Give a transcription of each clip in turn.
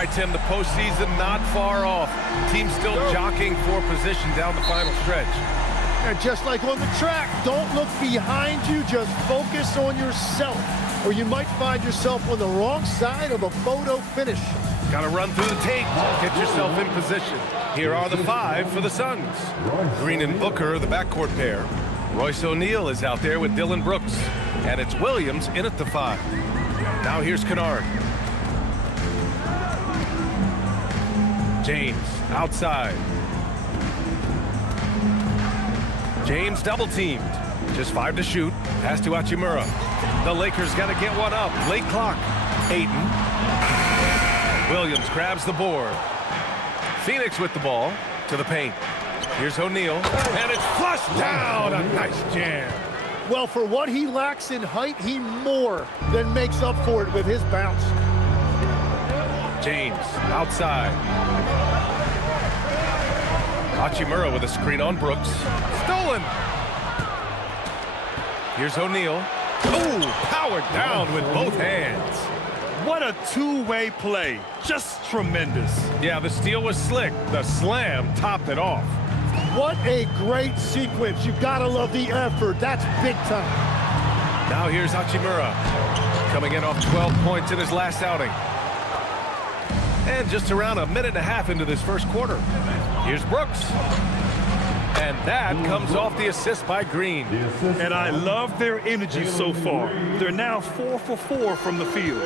All right, Tim, the postseason not far off. Team still jockeying for position down the final stretch. And just like on the track, don't look behind you, just focus on yourself, or you might find yourself on the wrong side of a photo finish. Got to run through the tape, get yourself in position. Here are the 5 for the Suns. Green and Booker, the backcourt pair. Royce O'Neal is out there with Dylan Brooks. And it's Williams in at the 5. Now here's Kennard. James outside. James double teamed. Just 5 to shoot. Pass to Hachimura. The Lakers got to get one up. Late clock. Ayton. Williams grabs the board. Phoenix with the ball to the paint. Here's O'Neal. And it's flushed down. A nice jam. Well, for what he lacks in height, he more than makes up for it with his bounce. James outside. Hachimura with a screen on Brooks. Stolen. Here's O'Neal. Oh, powered down with both hands. What a two-way play. Just tremendous. Yeah, the steal was slick. The slam topped it off. What a great sequence. You gotta love the effort. That's big time. Now here's Hachimura. Coming in off 12 points in his last outing. And just around a minute and a half into this first quarter. Here's Brooks. And that comes off the assist by Green. And I love their energy so far. They're now 4 for 4 from the field.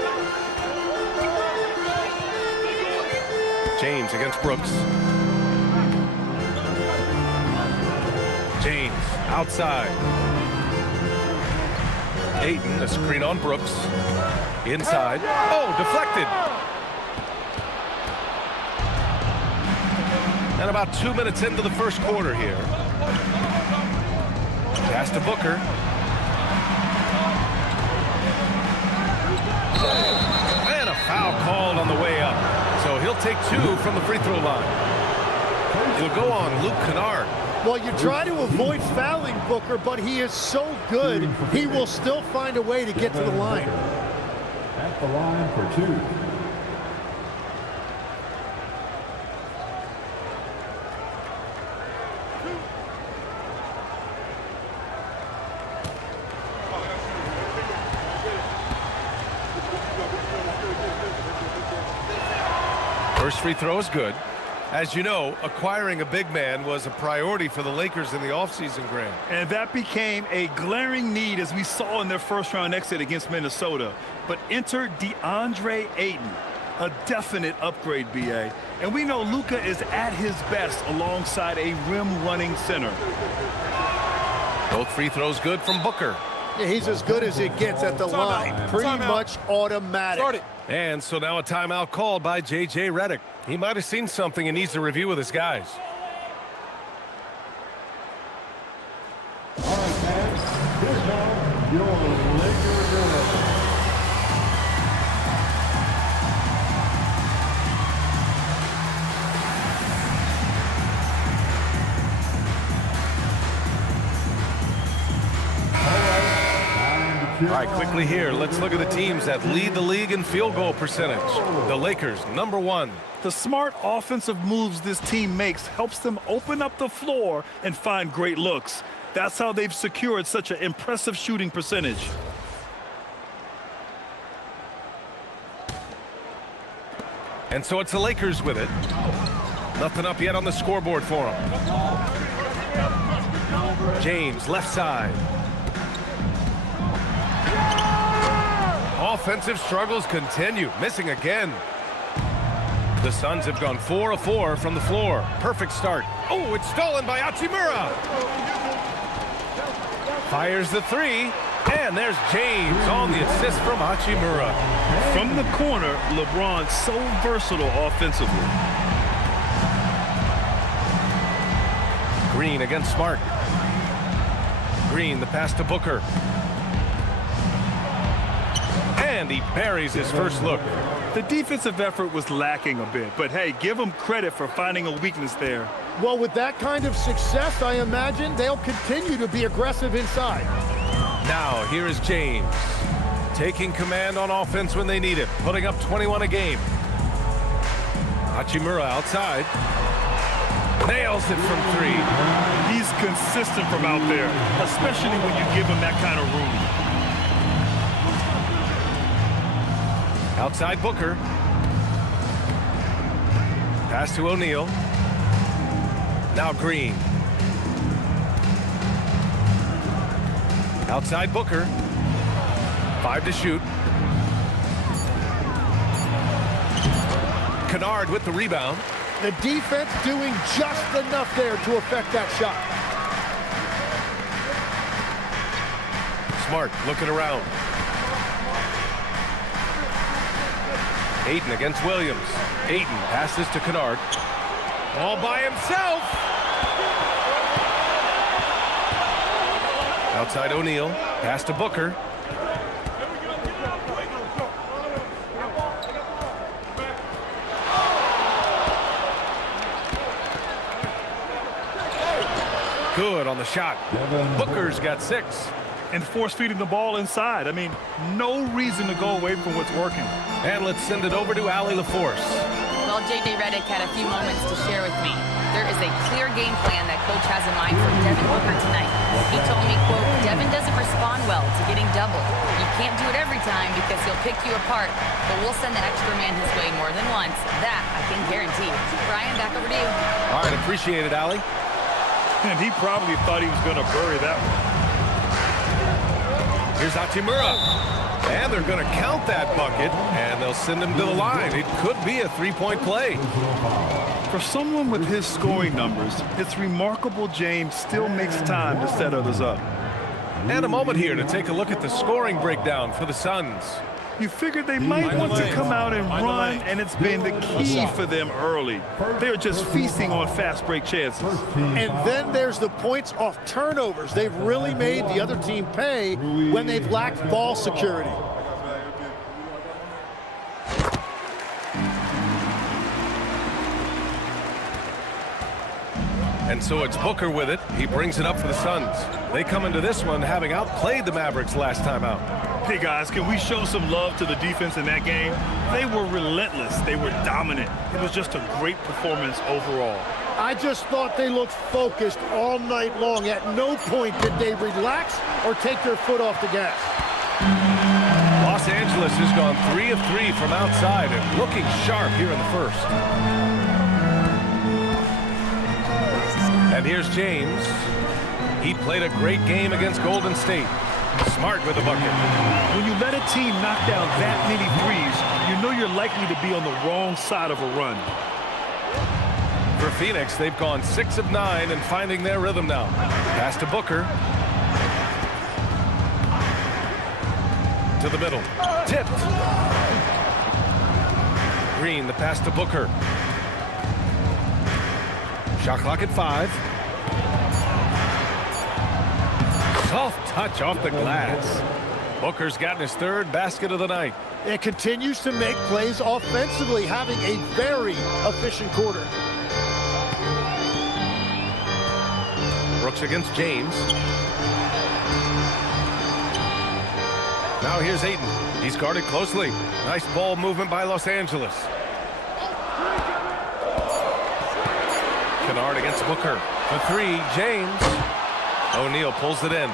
James against Brooks. James outside. Ayton, a screen on Brooks. Inside. Oh, deflected. And about 2 minutes into the first quarter here. Pass to Booker. And a foul called on the way up. So he'll take 2 from the free throw line. He'll go on Luke Kennard. Well, you try to avoid fouling Booker, but he is so good, he will still find a way to get to the line. At the line for 2. First free throw is good. As you know, acquiring a big man was a priority for the Lakers in the offseason, Grant. And that became a glaring need as we saw in their first-round exit against Minnesota. But enter DeAndre Ayton, a definite upgrade, B.A. And we know Luka is at his best alongside a rim-running center. Both free throws good from Booker. Yeah, he's as good as it gets at the line. Pretty much automatic. And so now a timeout called by J.J. Redick. He might have seen something and needs to review with his guys. All right, fans. Here's now your Lakers 11. All right, quickly here, let's look at the teams that lead the league in field goal percentage. The Lakers, number 1. The smart offensive moves this team makes helps them open up the floor and find great looks. That's how they've secured such an impressive shooting percentage. And so it's the Lakers with it. Nothing up yet on the scoreboard for them. James, left side. Offensive struggles continue, missing again. The Suns have gone 4 of 4 from the floor. Perfect start. Oh, it's stolen by Hachimura. Fires the 3, and there's James on the assist from Hachimura. From the corner, LeBron so versatile offensively. Green against Smart. Green, the pass to Booker. And he buries his first look. The defensive effort was lacking a bit, but hey, give them credit for finding a weakness there. Well, with that kind of success, I imagine they'll continue to be aggressive inside. Now, here is James. Taking command on offense when they need it. Putting up 21 a game. Hachimura outside. Nails it from 3. He's consistent from out there, especially when you give him that kind of room. Outside Booker. Pass to O'Neal. Now Green. Outside Booker. 5 to shoot. Kennard with the rebound. The defense doing just enough there to affect that shot. Smart looking around. Ayton against Williams. Ayton passes to Kennard. All by himself. Outside O'Neal. Pass to Booker. Good on the shot. Booker's got 6. And force-feeding the ball inside. I mean, no reason to go away from what's working. And let's send it over to Allie LaForce. Well, J.J. Redick had a few moments to share with me. There is a clear game plan that Coach has in mind for Devin Booker tonight. He told me, quote, Devin doesn't respond well to getting doubled. You can't do it every time because he'll pick you apart, but we'll send the extra man his way more than once. That I can guarantee. Brian, back over to you. All right, appreciate it, Allie. And he probably thought he was going to bury that one. Here's Hachimura. And they're going to count that bucket, and they'll send him to the line. It could be a 3-point play. For someone with his scoring numbers, it's remarkable James still makes time to set others up. And a moment here to take a look at the scoring breakdown for the Suns. You figured they might want to come out and run, and it's been the key for them early. They're just feasting on fast break chances. And then there's the points off turnovers. They've really made the other team pay when they've lacked ball security. And so it's Booker with it. He brings it up for the Suns. They come into this one having outplayed the Mavericks last time out. Hey, guys, can we show some love to the defense in that game? They were relentless. They were dominant. It was just a great performance overall. I just thought they looked focused all night long. At no point did they relax or take their foot off the gas. Los Angeles has gone 3 of 3 from outside and looking sharp here in the first. And here's James. He played a great game against Golden State. Smart with the bucket. When you let a team knock down that many threes, you know you're likely to be on the wrong side of a run. For Phoenix, they've gone 6 of 9 and finding their rhythm now. Pass to Booker. To the middle. Tipped. Green, the pass to Booker. Shot clock at 5. Soft touch off the glass. Booker's gotten his 3rd basket of the night. It continues to make plays offensively, having a very efficient quarter. Brooks against James. Now here's Ayton. He's guarded closely. Nice ball movement by Los Angeles. Kennard against Booker. For 3, James. O'Neal pulls it in.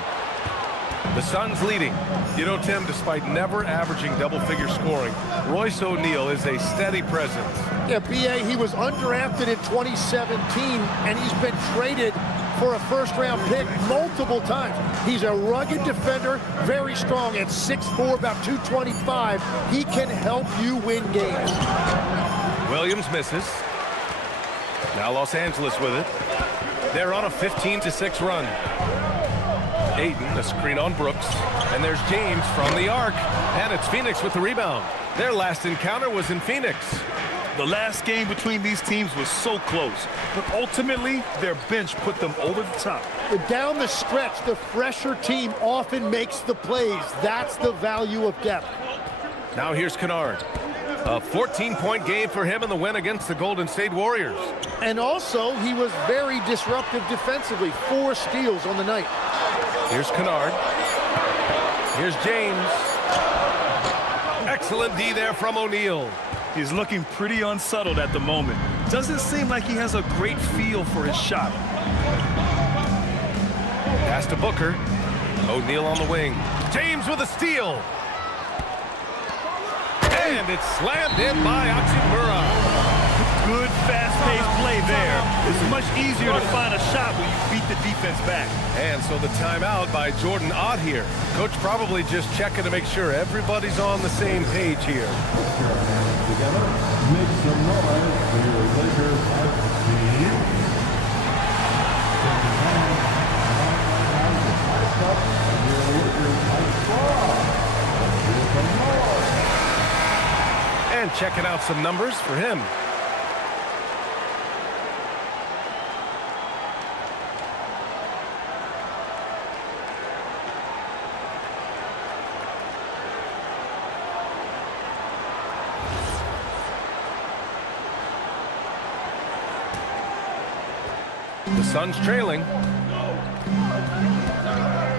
The Suns leading. You know, Tim, despite never averaging double-figure scoring, Royce O'Neal is a steady presence. Yeah, B.A., he was undrafted in 2017, and he's been traded for a first-round pick multiple times. He's a rugged defender, very strong at 6'4", about 225. He can help you win games. Williams misses. Now Los Angeles with it. They're on a 15-6 run. Ayton, a screen on Brooks. And there's James from the arc. And it's Phoenix with the rebound. Their last encounter was in Phoenix. The last game between these teams was so close, but ultimately their bench put them over the top. But down the stretch, the fresher team often makes the plays. That's the value of depth. Now here's Kennard. A 14-point game for him in the win against the Golden State Warriors. And also, he was very disruptive defensively. 4 steals on the night. Here's Kennard. Here's James. Excellent D there from O'Neal. He's looking pretty unsettled at the moment. Doesn't seem like he has a great feel for his shot. Pass to Booker. O'Neal on the wing. James with a steal. And it's slammed in by Hachimura. Good fast-paced play there. It's much easier to find a shot when you beat the defense back. And so the timeout by Jordan Ott here. Coach probably just checking to make sure everybody's on the same page here. Together, make some noise for your Lakers team. And checking out some numbers for him. The Suns trailing.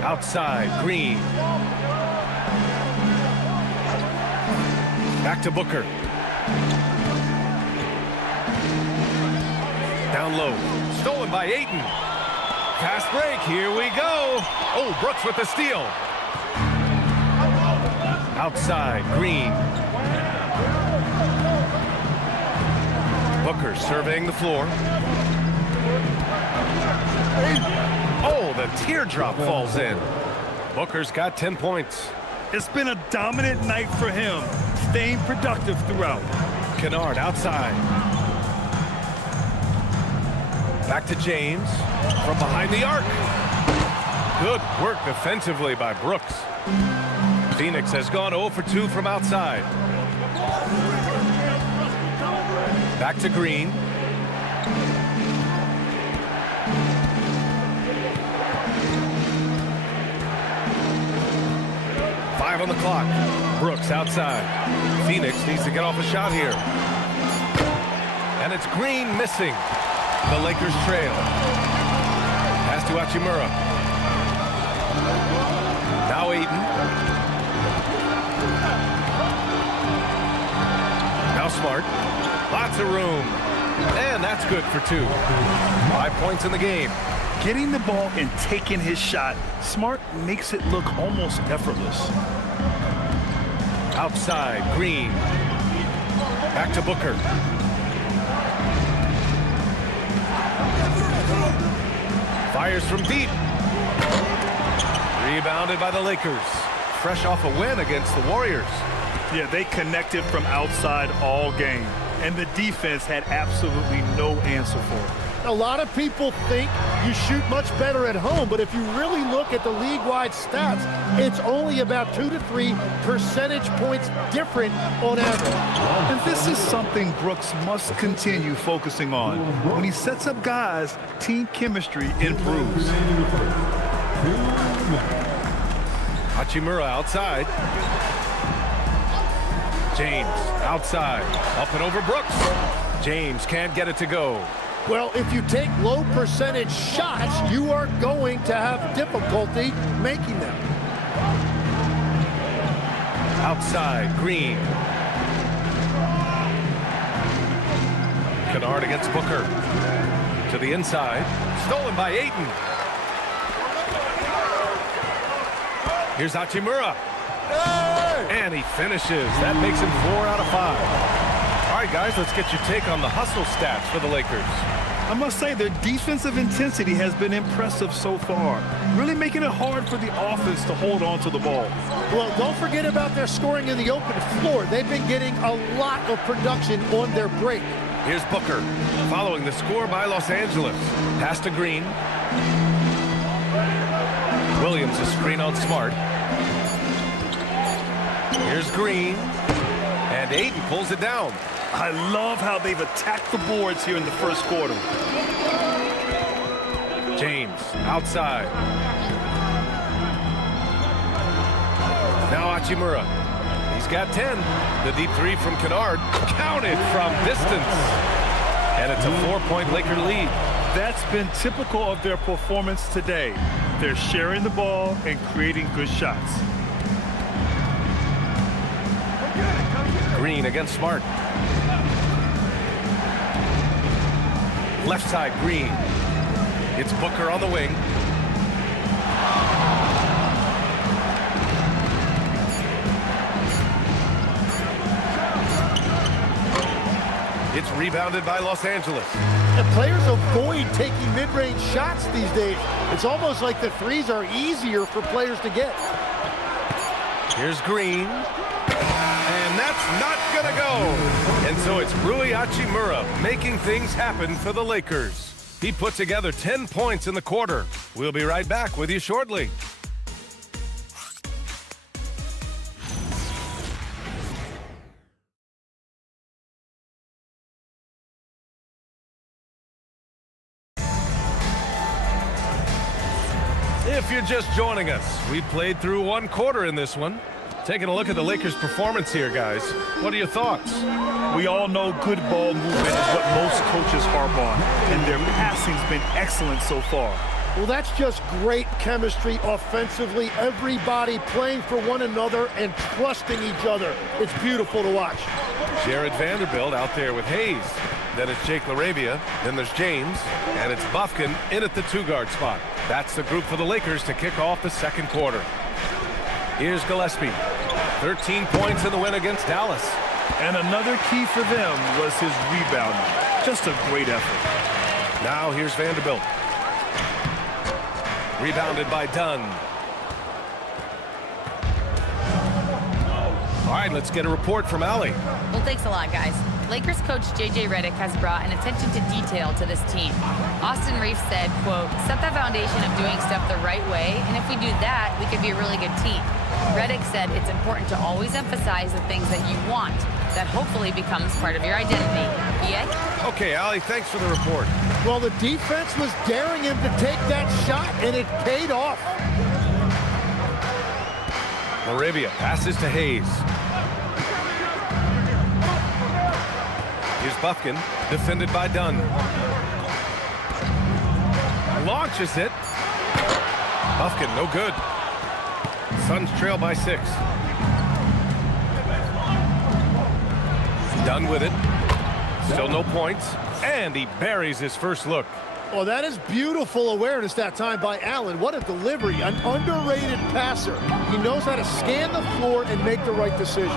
Outside, Green. Back to Booker. Down low. Stolen by Ayton. Fast break. Here we go. Oh, Brooks with the steal. Outside, Green. Booker surveying the floor. Oh, the teardrop falls in. Booker's got 10 points. It's been a dominant night for him, staying productive throughout. Kennard outside. Back to James from behind the arc. Good work defensively by Brooks. Phoenix has gone 0 for 2 from outside. Back to Green. On the clock. Brooks outside. Phoenix needs to get off a shot here. And it's Green missing. The Lakers trail. Pass to Hachimura. Now Ayton. Now Smart. Lots of room. And that's good for 2. 5 points in the game. Getting the ball and taking his shot, Smart makes it look almost effortless. Outside, Green. Back to Booker. Fires from deep. Rebounded by the Lakers. Fresh off a win against the Warriors. Yeah, they connected from outside all game, and the defense had absolutely no answer for it. A lot of people think you shoot much better at home, but if you really look at the league-wide stats, it's only about 2 to 3 percentage points different on average. And this is something Brooks must continue focusing on. When he sets up guys, team chemistry improves. Hachimura outside. James outside. Up and over Brooks. James can't get it to go. Well, if you take low percentage shots, you are going to have difficulty making them. Outside, Green. Kennard against Booker. To the inside. Stolen by Ayton. Here's Hachimura. And he finishes. That makes him 4 out of 5. All right, guys, let's get your take on the hustle stats for the Lakers. I must say their defensive intensity has been impressive so far, really making it hard for the offense to hold on to the ball. Well, don't forget about their scoring in the open floor. They've been getting a lot of production on their break. Here's Booker, following the score by Los Angeles. Pass to Green. Williams a screen on Smart. Here's Green. And Ayton pulls it down. I love how they've attacked the boards here in the first quarter. James outside. Now Hachimura. He's got 10. The deep 3 from Kennard. Counted from distance. And it's a 4-point Laker lead. That's been typical of their performance today. They're sharing the ball and creating good shots. Green against Smart. Left side, Green. It's Booker on the wing. It's rebounded by Los Angeles. And players avoid taking mid-range shots these days. It's almost like the threes are easier for players to get. Here's Green. And that's not gonna go. And so it's Rui Hachimura making things happen for the Lakers. He put together 10 points in the quarter. We'll be right back with you shortly. If you're just joining us, we played through one quarter in this one. Taking a look at the Lakers' performance here, guys. What are your thoughts? We all know good ball movement is what most coaches harp on, and their passing's been excellent so far. Well, that's just great chemistry offensively. Everybody playing for one another and trusting each other. It's beautiful to watch. Jared Vanderbilt out there with Hayes. Then it's Jake LaRavia. Then there's James. And it's Bufkin in at the two-guard spot. That's the group for the Lakers to kick off the second quarter. Here's Gillespie. 13 points in the win against Dallas. And another key for them was his rebounding. Just a great effort. Now here's Vanderbilt. Rebounded by Dunn. All right, let's get a report from Allie. Well, thanks a lot, guys. Lakers coach J.J. Redick has brought an attention to detail to this team. Austin Reeves said, quote, set the foundation of doing stuff the right way, and if we do that, we could be a really good team. Redick said it's important to always emphasize the things that you want. That hopefully becomes part of your identity. B.A.? Okay, Allie, thanks for the report. Well, the defense was daring him to take that shot, and it paid off. LaRavia passes to Hayes. Here's Bufkin, defended by Dunn. Launches it. Bufkin, no good. Suns trail by 6. Dunn with it. Still no points. And he buries his first look. Well, that is beautiful awareness that time by Allen. What a delivery. An underrated passer. He knows how to scan the floor and make the right decision.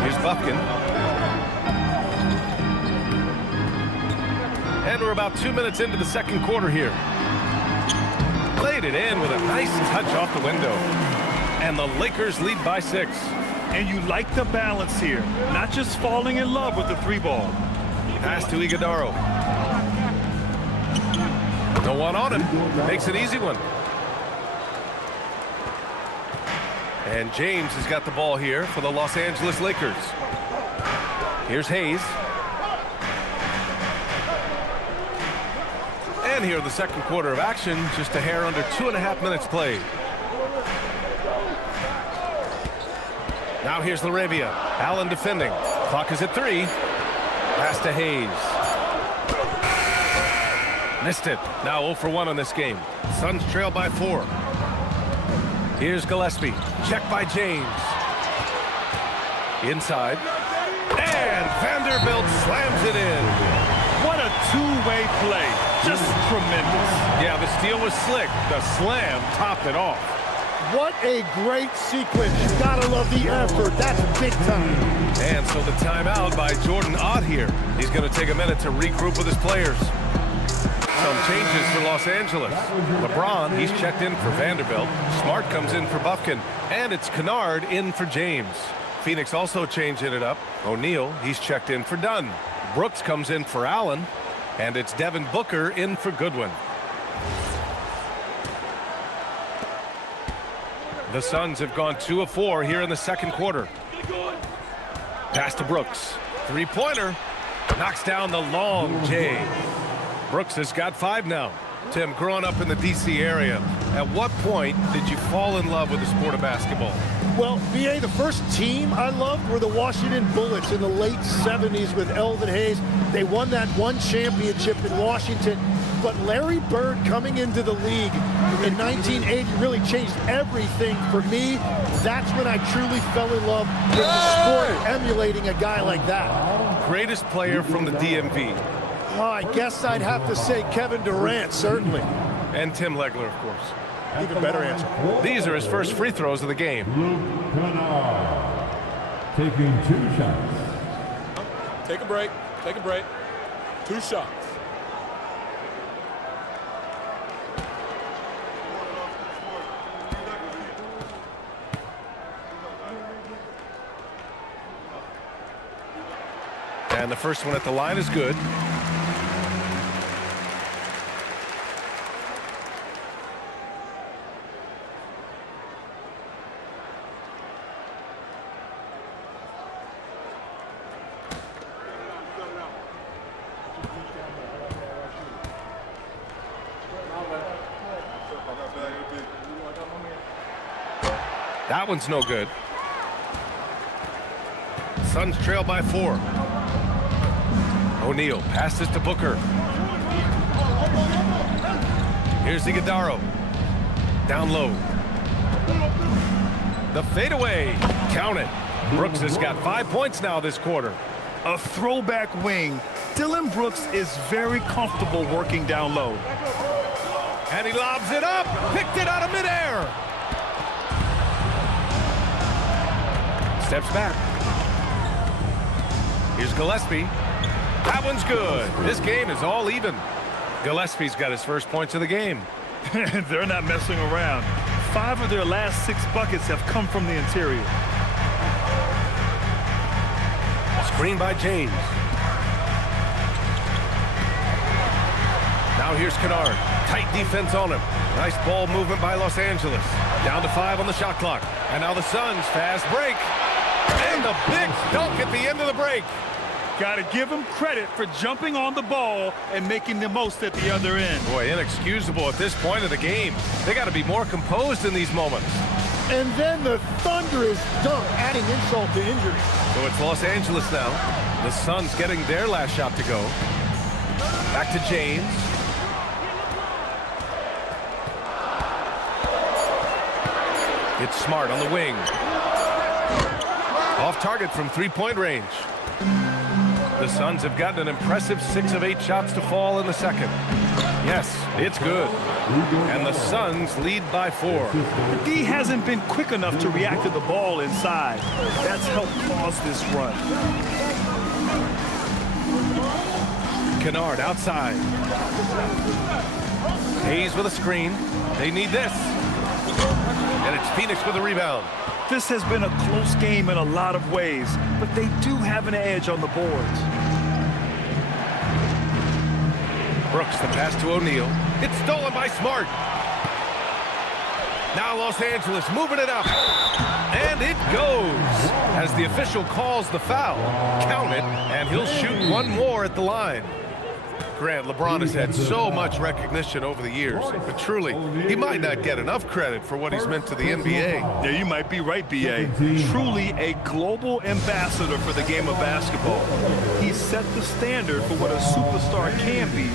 Here's Bufkin. And we're about 2 minutes into the second quarter here. Played it in with a nice touch off the window. And the Lakers lead by 6. And you like the balance here. Not just falling in love with the three ball. Pass to Iguodaro. No one on him. Makes an easy one. And James has got the ball here for the Los Angeles Lakers. Here's Hayes. And here in the second quarter of action, just a hair under 2.5 minutes played. Now here's LaRavia. Allen defending. Clock is at 3. Pass to Hayes. Missed it. Now 0 for 1 on this game. Suns trail by 4. Here's Gillespie. Check by James. Inside. And Vanderbilt slams it in. What a two-way play. Just tremendous. Yeah, the steal was slick. The slam topped it off. What a great sequence. You gotta love the effort. That's big time. And so the timeout by Jordan Ott here. He's going to take a minute to regroup with his players. Some changes for Los Angeles. LeBron, he's checked in for Vanderbilt. Smart comes in for Bufkin. And it's Kennard in for James. Phoenix also changing it up. O'Neal, he's checked in for Dunn. Brooks comes in for Allen. And it's Devin Booker in for Goodwin. The Suns have gone 2 of 4 here in the second quarter. Pass to Brooks. Three-pointer. Knocks down the long J. Brooks has got 5 now. Tim, growing up in the D.C. area, at what point did you fall in love with the sport of basketball? Well, B.A., the first team I loved were the Washington Bullets in the late 70s with Elvin Hayes. They won that one championship in Washington. but Larry Bird coming into the league in 1980 really changed everything for me. That's when I truly fell in love with the sport, emulating a guy like that. Greatest player from the DMV. Oh, I guess I'd have to say Kevin Durant, certainly. And Tim Legler, of course. Even better answer. These are his first free throws of the game. Luke Kennard taking 2 shots. Take a break. Take a break. 2 shots. And the first one at the line is good. That one's no good. Suns trail by 4. O'Neal passes to Booker. Here's Iguodala. Down low. The fadeaway. Count it. Brooks has got 5 points now this quarter. A throwback wing. Dylan Brooks is very comfortable working down low. And he lobs it up. Picked it out of midair. Steps back. Here's Gillespie. That one's good. This game is all even. Gillespie's got his first points of the game. They're not messing around. 5 of their last 6 buckets have come from the interior. Screen by James. Now here's Kennard. Tight defense on him. Nice ball movement by Los Angeles. Down to 5 on the shot clock. And now the Suns fast break. And the big dunk at the end of the break. Got to give him credit for jumping on the ball and making the most at the other end. Boy, inexcusable at this point of the game. They got to be more composed in these moments. And then the thunderous dunk, adding insult to injury. So it's Los Angeles now. The Suns getting their last shot to go. Back to James. It's Smart on the wing. Off target from 3-point range. The Suns have gotten an impressive 6 of 8 shots to fall in the second. Yes, it's good. And the Suns lead by 4. D hasn't been quick enough to react to the ball inside. That's helped cause this run. Kennard outside. Hayes with a screen. They need this. And it's Phoenix with a rebound. This has been a close game in a lot of ways, but they do have an edge on the boards. Brooks, the pass to O'Neal. It's stolen by Smart. Now Los Angeles moving it up. And it goes. As the official calls the foul. Count it, and he'll shoot one more at the line. Grant, LeBron has had so much recognition over the years, but truly, he might not get enough credit for what he's meant to the NBA. Yeah, you might be right, B.A. Truly a global ambassador for the game of basketball. He set the standard for what a superstar can be,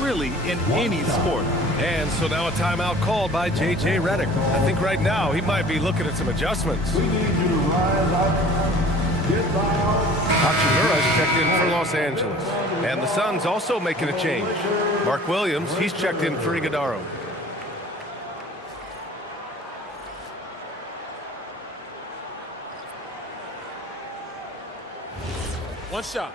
really, in any sport. And so now a timeout called by J.J. Redick. I think right now he might be looking at some adjustments. We need you to rise up. Get down. Hachimura's checked in for Los Angeles. And the Suns also making a change. Mark Williams, he's checked in for Iguodala. One shot.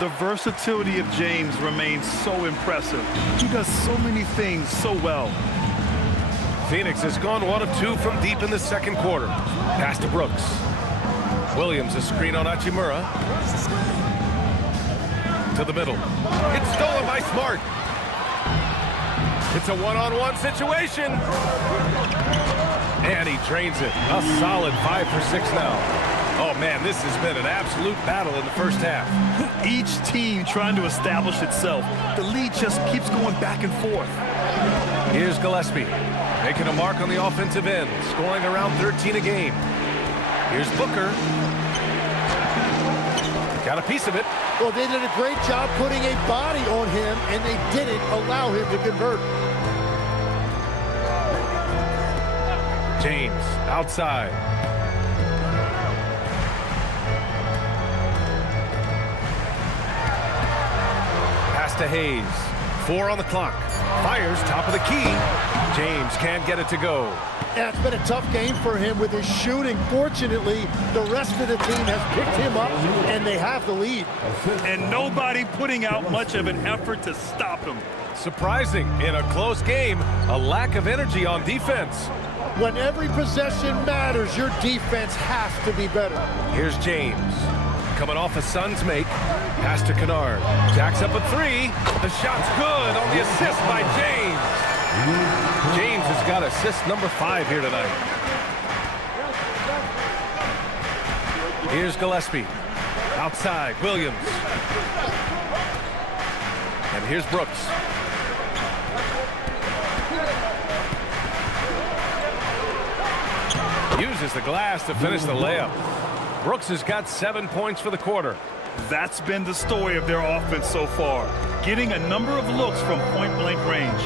The versatility of James remains so impressive. He does so many things so well. Phoenix has gone 1 of 2 from deep in the second quarter. Pass to Brooks. Williams, a screen on Hachimura. To the middle. It's stolen by Smart. It's a one-on-one situation. And he drains it. A solid 5 for 6 now. Oh, man, this has been an absolute battle in the first half. Each team trying to establish itself. The lead just keeps going back and forth. Here's Gillespie. making a mark on the offensive end, scoring around 13 a game. Here's Booker. Got a piece of it. Well, they did a great job putting a body on him, and they didn't allow him to convert. James, outside. Pass to Hayes. 4 on the clock. Fires, top of the key. James can't get it to go. Yeah, it's been a tough game for him with his shooting. Fortunately, the rest of the team has picked him up, and they have the lead. And nobody putting out much of an effort to stop him. Surprising, in a close game, a lack of energy on defense. When every possession matters, your defense has to be better. Here's James. Coming off a Suns make. Pass to Kennard. Jacks up a 3. The shot's good on the assist by James. James has got assist number 5 here tonight. Here's Gillespie. Outside, Williams. And here's Brooks. Uses the glass to finish the layup. Brooks has got 7 points for the quarter. That's been the story of their offense so far, getting a number of looks from point-blank range.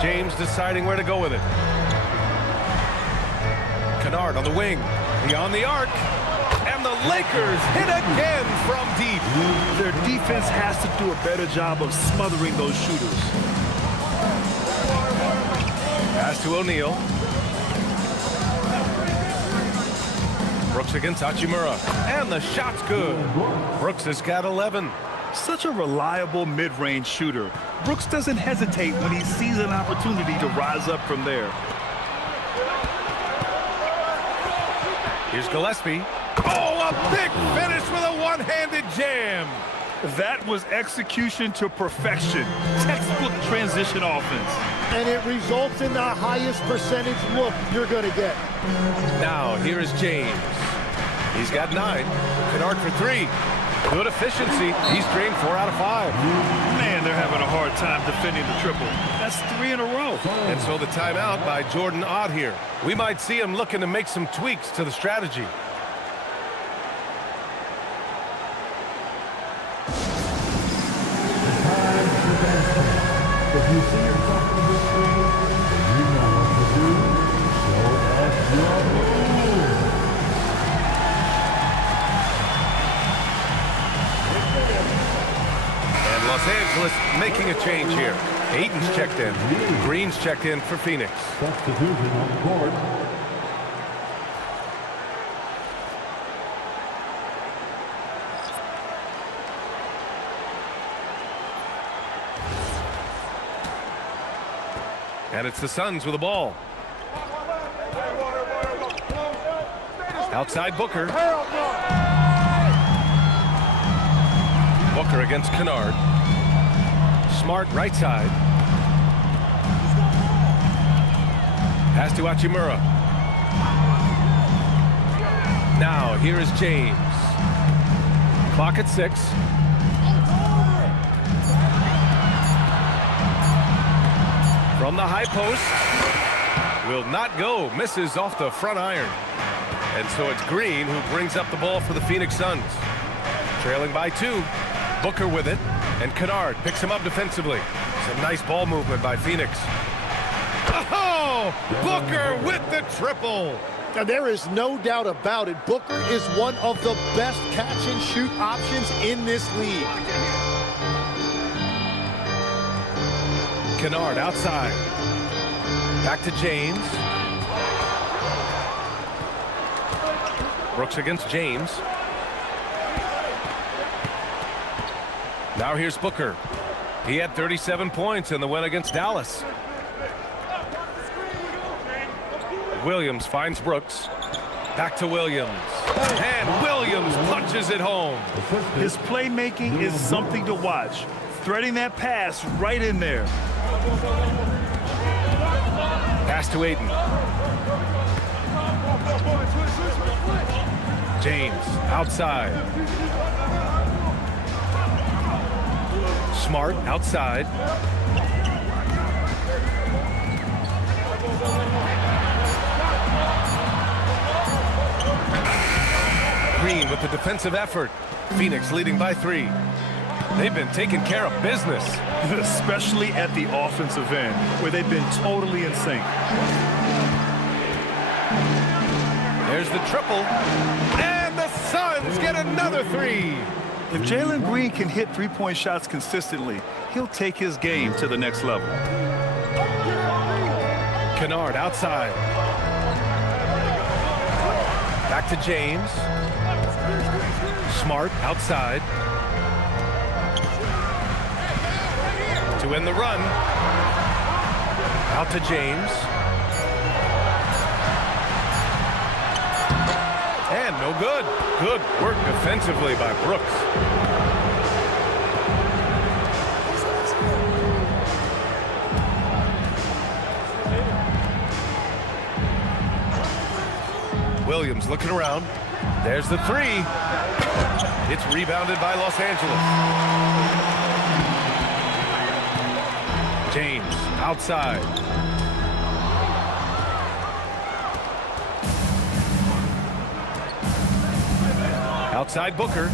James deciding where to go with it. Kennard on the wing, beyond the arc, and the Lakers hit again from deep. Their defense has to do a better job of smothering those shooters. Pass to O'Neal. Brooks against Hachimura, and the shot's good. Brooks has got 11. Such a reliable mid-range shooter. Brooks doesn't hesitate when he sees an opportunity to rise up from there. Here's Gillespie. Oh, a big finish with a one-handed jam. That was execution to perfection. Textbook transition offense. And it results in the highest percentage look you're going to get. Now, here is James. He's got 9. Kennard for 3. Good efficiency. He's drained 4 out of 5. Man, they're having a hard time defending the triple. That's 3 in a row. And so the timeout by Jordan Ott here. We might see him looking to make some tweaks to the strategy. If you see yourself on the screen, you know what to do. Show us your move. And Los Angeles making a change here. Ayton's checked in. Green's checked in for Phoenix. Substitution on the court. And it's the Suns with the ball. Outside Booker. Booker against Kennard. Smart right side. Pass to Hachimura. Now here is James. Clock at 6. From the high post, will not go, misses off the front iron. And so it's Green who brings up the ball for the Phoenix Suns. Trailing by 2, Booker with it, and Kennard picks him up defensively. Some nice ball movement by Phoenix. Oh, Booker with the triple. Now, there is no doubt about it. Booker is one of the best catch-and-shoot options in this league. Kennard outside. Back to James. Brooks against James. Now here's Booker. He had 37 points in the win against Dallas. Williams finds Brooks. Back to Williams. And Williams punches it home. His playmaking is something to watch. Threading that pass right in there. Pass to Ayton. James outside. Smart outside. Green with the defensive effort. Phoenix leading by 3. They've been taking care of business. Especially at the offensive end, where they've been totally in sync. There's the triple. And the Suns get another 3. If Jalen Green can hit three-point shots consistently, he'll take his game to the next level. Kennard outside. Back to James. Smart outside. To win the run. Out to James. And no good. Good work defensively by Brooks. Williams looking around. There's the 3. It's rebounded by Los Angeles. James outside. Outside Booker.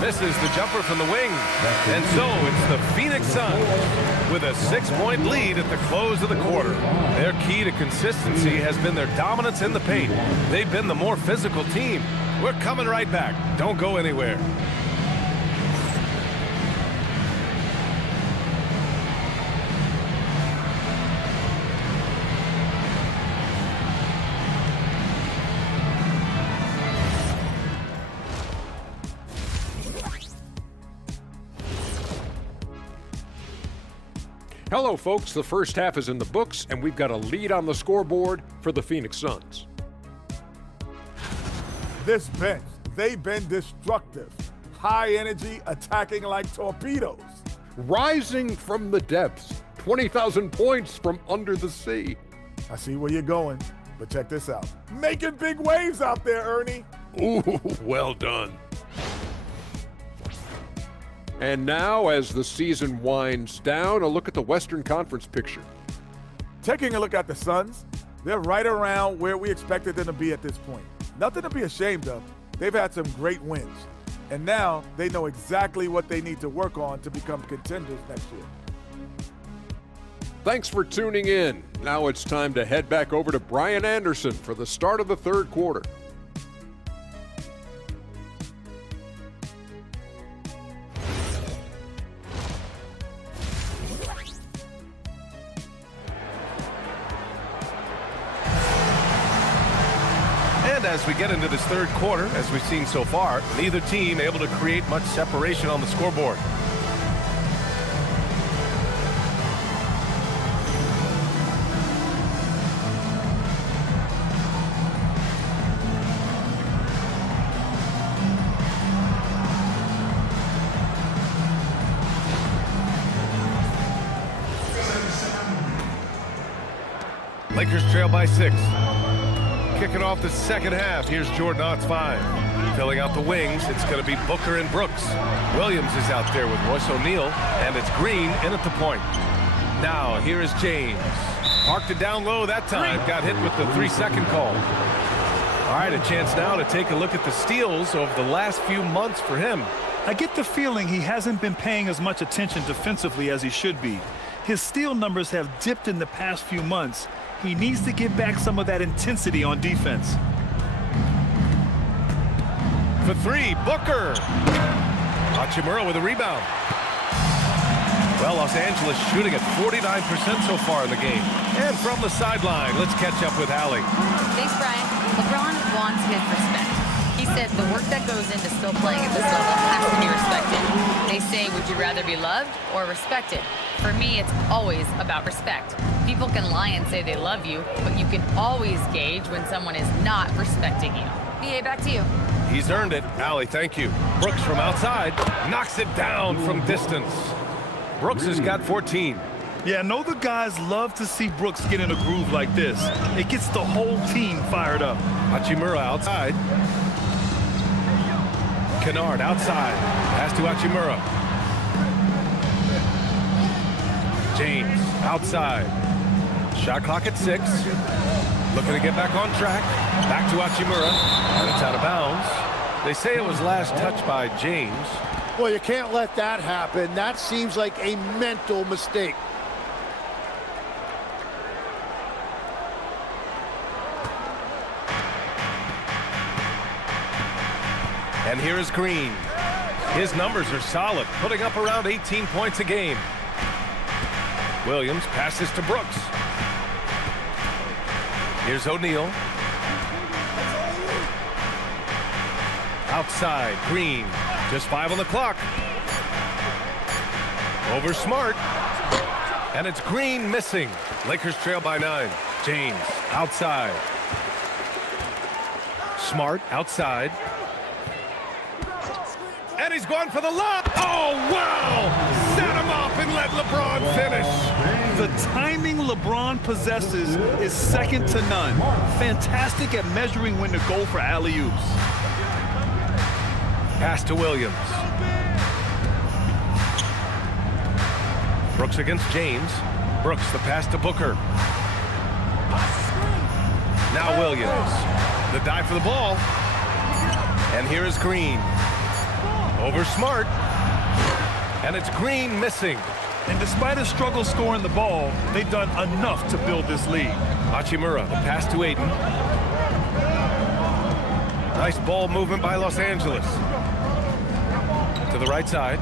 Misses the jumper from the wing. And so it's the Phoenix Suns with a 6-point lead at the close of the quarter. Their key to consistency has been their dominance in the paint. They've been the more physical team. We're coming right back. Don't go anywhere. Hello, folks. The first half is in the books, and we've got a lead on the scoreboard for the Phoenix Suns. This bench, they've been destructive. High energy, attacking like torpedoes. Rising from the depths, 20,000 points from under the sea. I see where you're going, but check this out. Making big waves out there, Ernie. Ooh, well done. And now, as the season winds down, a look at the Western Conference picture. Taking a look at the Suns, they're right around where we expected them to be at this point. Nothing to be ashamed of. They've had some great wins. And now they know exactly what they need to work on to become contenders next year. Thanks for tuning in. Now it's time to head back over to Brian Anderson for the start of the third quarter. As we get into this third quarter, as we've seen so far, neither team able to create much separation on the scoreboard. Lakers trail by 6. Kicking off the second half, here's Jordan Ott's 5. Filling out the wings, it's going to be Booker and Brooks. Williams is out there with Royce O'Neal, and it's Green in at the point. Now, here is James. Parked it down low that time, got hit with the 3-second call. All right, a chance now to take a look at the steals over the last few months for him. I get the feeling he hasn't been paying as much attention defensively as he should be. His steal numbers have dipped in the past few months. He needs to get back some of that intensity on defense. For 3, Booker. Hachimura with a rebound. Well, Los Angeles shooting at 49% so far in the game. And from the sideline, let's catch up with Allie. Thanks, Brian. LeBron wants his respect. He said the work that goes into still playing at this level has to be respected. They say, would you rather be loved or respected? For me, it's always about respect. People can lie and say they love you, but you can always gauge when someone is not respecting you. BA, back to you. He's earned it. Allie, thank you. Brooks from outside knocks it down from distance. Brooks has got 14. Yeah, I know the guys love to see Brooks get in a groove like this. It gets the whole team fired up. Hachimura outside. Kennard outside. Pass to Hachimura. James outside. Shot clock at 6. Looking to get back on track. Back to Hachimura. And it's out of bounds. They say it was last touched by James. Well, you can't let that happen. That seems like a mental mistake. And here is Green. His numbers are solid, putting up around 18 points a game. Williams passes to Brooks. Here's O'Neal. Outside, Green. Just 5 on the clock. Over Smart. And it's Green missing. Lakers trail by 9. James outside. Smart outside. And he's going for the lob. Oh, wow! Set him up and let LeBron finish. The timing LeBron possesses is second to none. Fantastic at measuring when to go for alley-oops. Pass to Williams. Brooks against James. Brooks, the pass to Booker. Now Williams. The dive for the ball. And here is Green. Over Smart. And it's Green missing. And despite a struggle scoring the ball, they've done enough to build this lead. Hachimura, the pass to Aiden. Nice ball movement by Los Angeles. To the right side.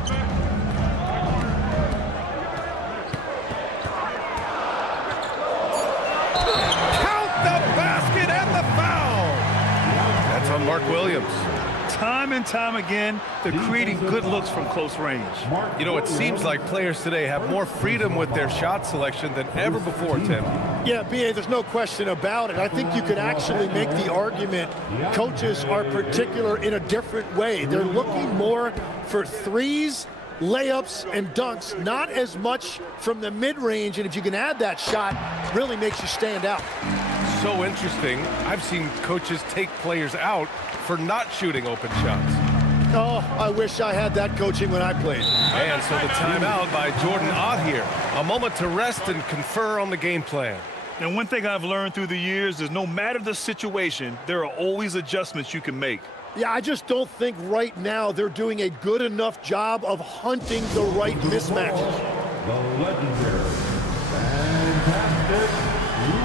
Count the basket and the foul. That's on Mark Williams. Time and time again, they're creating good looks from close range. You know, it seems like players today have more freedom with their shot selection than ever before, Tim. Yeah, B.A., there's no question about it. I think you could actually make the argument coaches are particular in a different way. They're looking more for threes, layups, and dunks, not as much from the mid-range, and if you can add that shot, really makes you stand out. So interesting. I've seen coaches take players out for not shooting open shots. Oh, I wish I had that coaching when I played. And so the timeout by Jordan Ott here. A moment to rest and confer on the game plan. And one thing I've learned through the years is no matter the situation, there are always adjustments you can make. Yeah, I just don't think right now they're doing a good enough job of hunting the right mismatches. The legendary, fantastic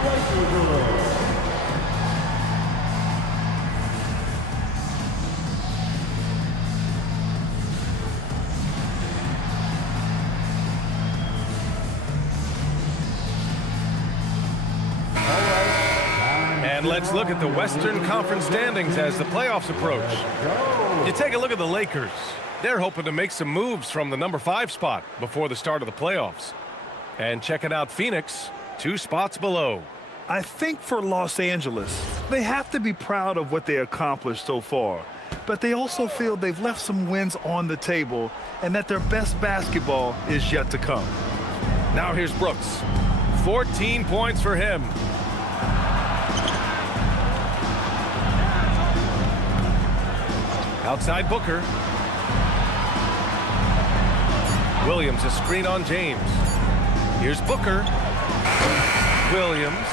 Lakers. And let's look at the Western Conference standings as the playoffs approach. You take a look at the Lakers. They're hoping to make some moves from the number 5 spot before the start of the playoffs. And checking out Phoenix, 2 spots below. I think for Los Angeles, they have to be proud of what they accomplished so far. But they also feel they've left some wins on the table and that their best basketball is yet to come. Now here's Brooks. 14 points for him. Outside Booker. Williams, a screen on James. Here's Booker. Williams.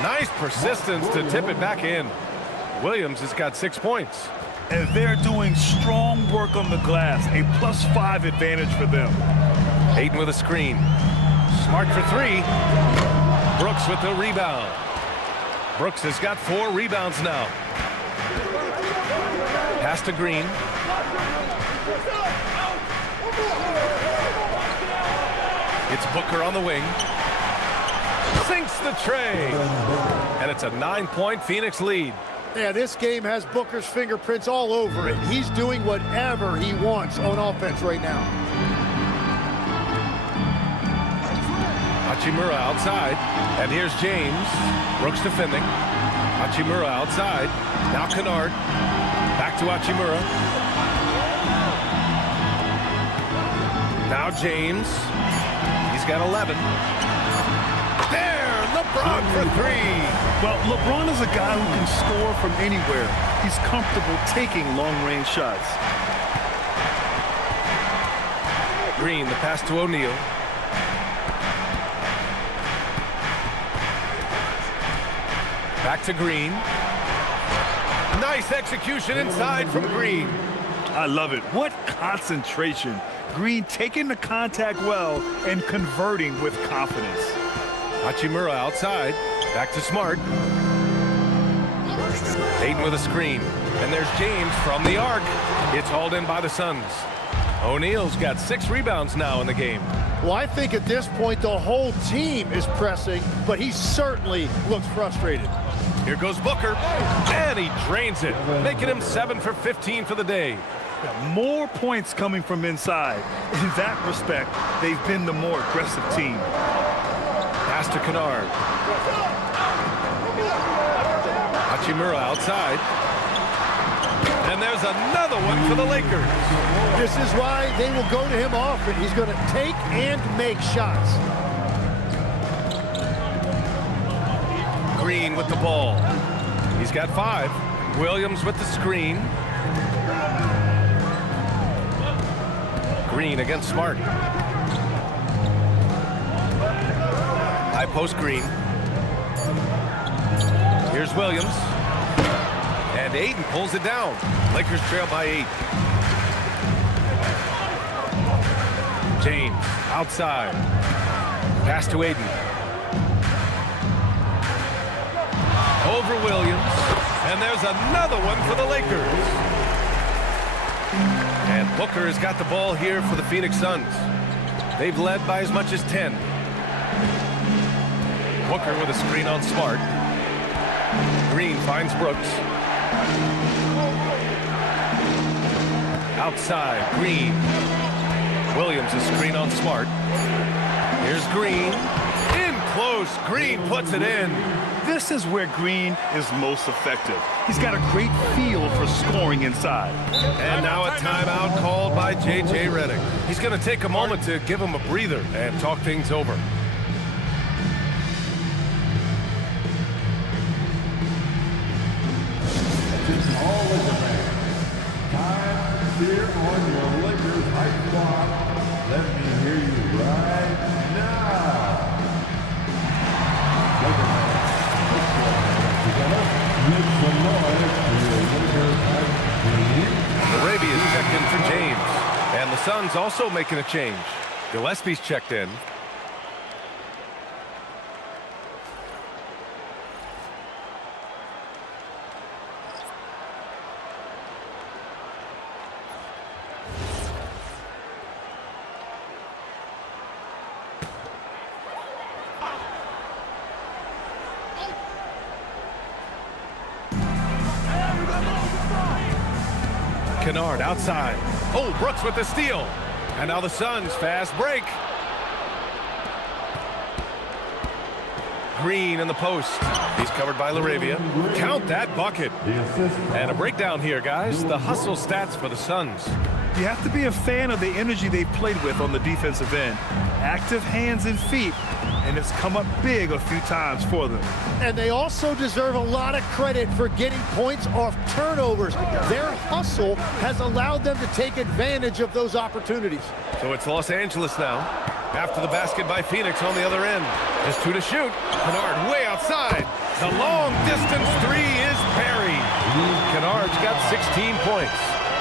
Nice persistence to tip it back in. Williams has got 6 points. And they're doing strong work on the glass, a +5 advantage for them. Aiden with a screen. Smart for 3. Brooks with the rebound. Brooks has got 4 rebounds now. Pass to Green. It's Booker on the wing. Sinks the tray. And it's a 9-point Phoenix lead. Yeah, this game has Booker's fingerprints all over it. He's doing whatever he wants on offense right now. Hachimura outside. And here's James. Brooks defending. Hachimura outside. Now Kennard. Back to Hachimura. Now James. He's got 11. There, LeBron for 3. Well, LeBron is a guy who can score from anywhere. He's comfortable taking long-range shots. Green, the pass to O'Neal. Back to Green. Nice execution inside from Green. I love it. What concentration. Green taking the contact well and converting with confidence. Hachimura outside. Back to Smart. Ayton with a screen. And there's James from the arc. It's hauled in by the Suns. O'Neal's got 6 rebounds now in the game. Well, I think at this point the whole team is pressing, but he certainly looks frustrated. Here goes Booker, and he drains it, making him 7 for 15 for the day. More points coming from inside. In that respect, they've been the more aggressive team. Pass to Kennard. Hachimura outside. And there's another one for the Lakers. This is why they will go to him often. He's going to take and make shots. Green with the ball. He's got 5. Williams with the screen. Green against Smart. High post Green. Here's Williams. And Ayton pulls it down. Lakers trail by 8. James outside. Pass to Ayton. Over Williams. And there's another one for the Lakers. And Booker has got the ball here for the Phoenix Suns. They've led by as much as 10. Booker with a screen on Smart. Green finds Brooks. Outside, Green. Williams a screen on Smart. Here's Green. In close, Green puts it in. This is where Green is most effective. He's got a great feel for scoring inside. And now a timeout called by J.J. Redick. He's going to take a moment to give him a breather and talk things over. All Laker fans, time to cheer on your Lakers hype squad. Let me hear you right now. Laker fans, together, make some noise for your Lakers hype team. Arabia's checked in for James. And the Suns also making a change. Gillespie's checked in. Kennard outside. Oh, Brooks with the steal. And now the Suns fast break. Green in the post. He's covered by LaRavia. Count that bucket. And a breakdown here, guys. The hustle stats for the Suns. You have to be a fan of the energy they've played with on the defensive end. Active hands and feet, and it's come up big a few times for them. And they also deserve a lot of credit for getting points off turnovers. Their hustle has allowed them to take advantage of those opportunities. So it's Los Angeles now. After the basket by Phoenix on the other end. Just 2 to shoot. Kennard way outside. The long distance 3 is buried. Kennard's got 16 points.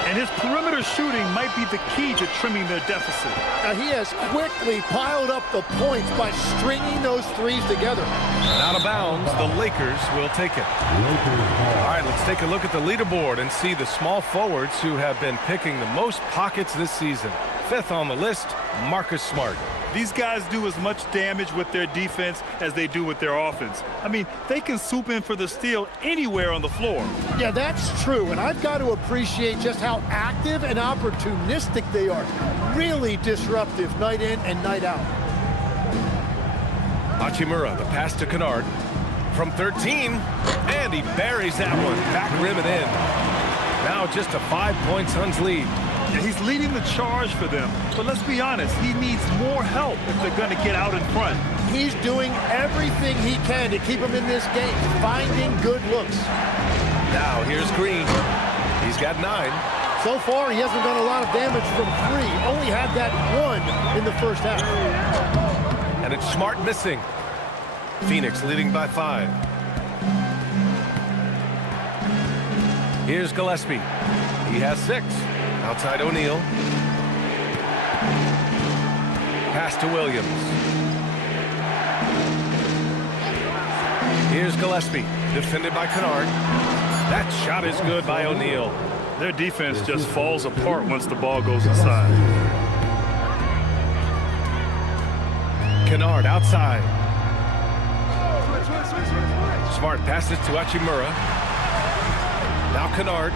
And his perimeter shooting might be the key to trimming their deficit. Now he has quickly piled up the points by stringing those threes together. And out of bounds, the Lakers will take it. All right, let's take a look at the leaderboard and see the small forwards who have been picking the most pockets this season. 5th on the list, Marcus Smart. These guys do as much damage with their defense as they do with their offense. I mean, they can swoop in for the steal anywhere on the floor. Yeah, that's true, and I've got to appreciate just how active and opportunistic they are. Really disruptive night in and night out. Hachimura, the pass to Kennard. From 13, and he buries that one. Back rim and in. Now just a 5-point Suns lead. Yeah, he's leading the charge for them, but let's be honest, he needs more help if they're going to get out in front. He's doing everything he can to keep them in this game, finding good looks. Now here's Green. He's got 9. So far, he hasn't done a lot of damage from 3. Only had that 1 in the first half. And it's Smart missing. Phoenix leading by 5. Here's Gillespie. He has 6. Outside O'Neal. Pass to Williams. Here's Gillespie, defended by Kennard. That shot is good by O'Neal. Their defense just falls apart once the ball goes inside. Kennard outside. Smart passes to Hachimura. Now Kennard.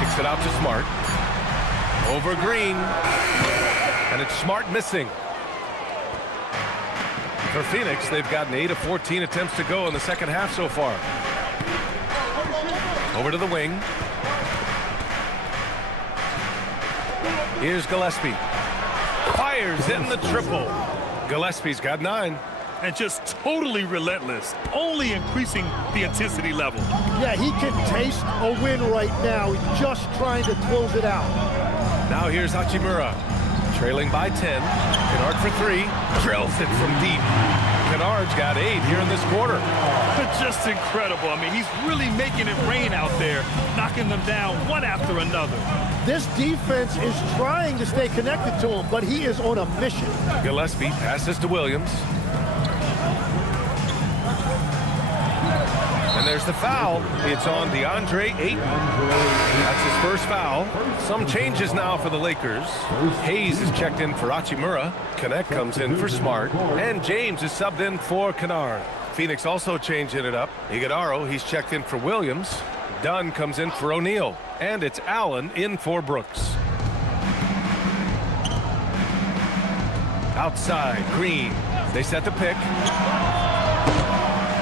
Kicks it out to Smart. Over Green. And it's Smart missing. For Phoenix, they've gotten 8 of 14 attempts to go in the second half so far. Over to the wing. Here's Gillespie. Fires in the triple. Gillespie's got 9. And just totally relentless, only increasing the intensity level. Yeah, he can taste a win right now. He's just trying to close it out. Now here's Hachimura. Trailing by 10. Kennard for 3. Drills it from deep. Kennard's got 8 here in this quarter. Just incredible. I mean, he's really making it rain out there, knocking them down one after another. This defense is trying to stay connected to him, but he is on a mission. Gillespie passes to Williams. And there's the foul. It's on DeAndre Ayton. That's his first foul. Some changes now for the Lakers. Hayes is checked in for Hachimura. Connect comes in for Smart. And James is subbed in for Kennard. Phoenix also changing it up. Iguodaro, he's checked in for Williams. Dunn comes in for O'Neal. And it's Allen in for Brooks. Outside, Green. They set the pick.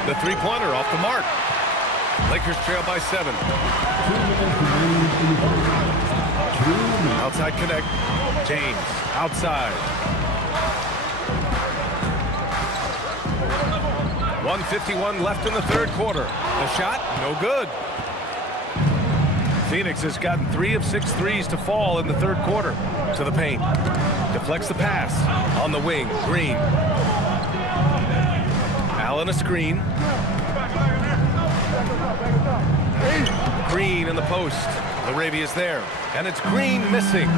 The three-pointer off the mark. Lakers trail by 7. Outside connect. James outside. 1:51 left in the third quarter. The shot, no good. Phoenix has gotten 3 of 6 threes to fall in the third quarter. To the paint. Deflects the pass. On the wing, Green. Allen a screen. Green in the post. Laravia's there. And it's Green missing.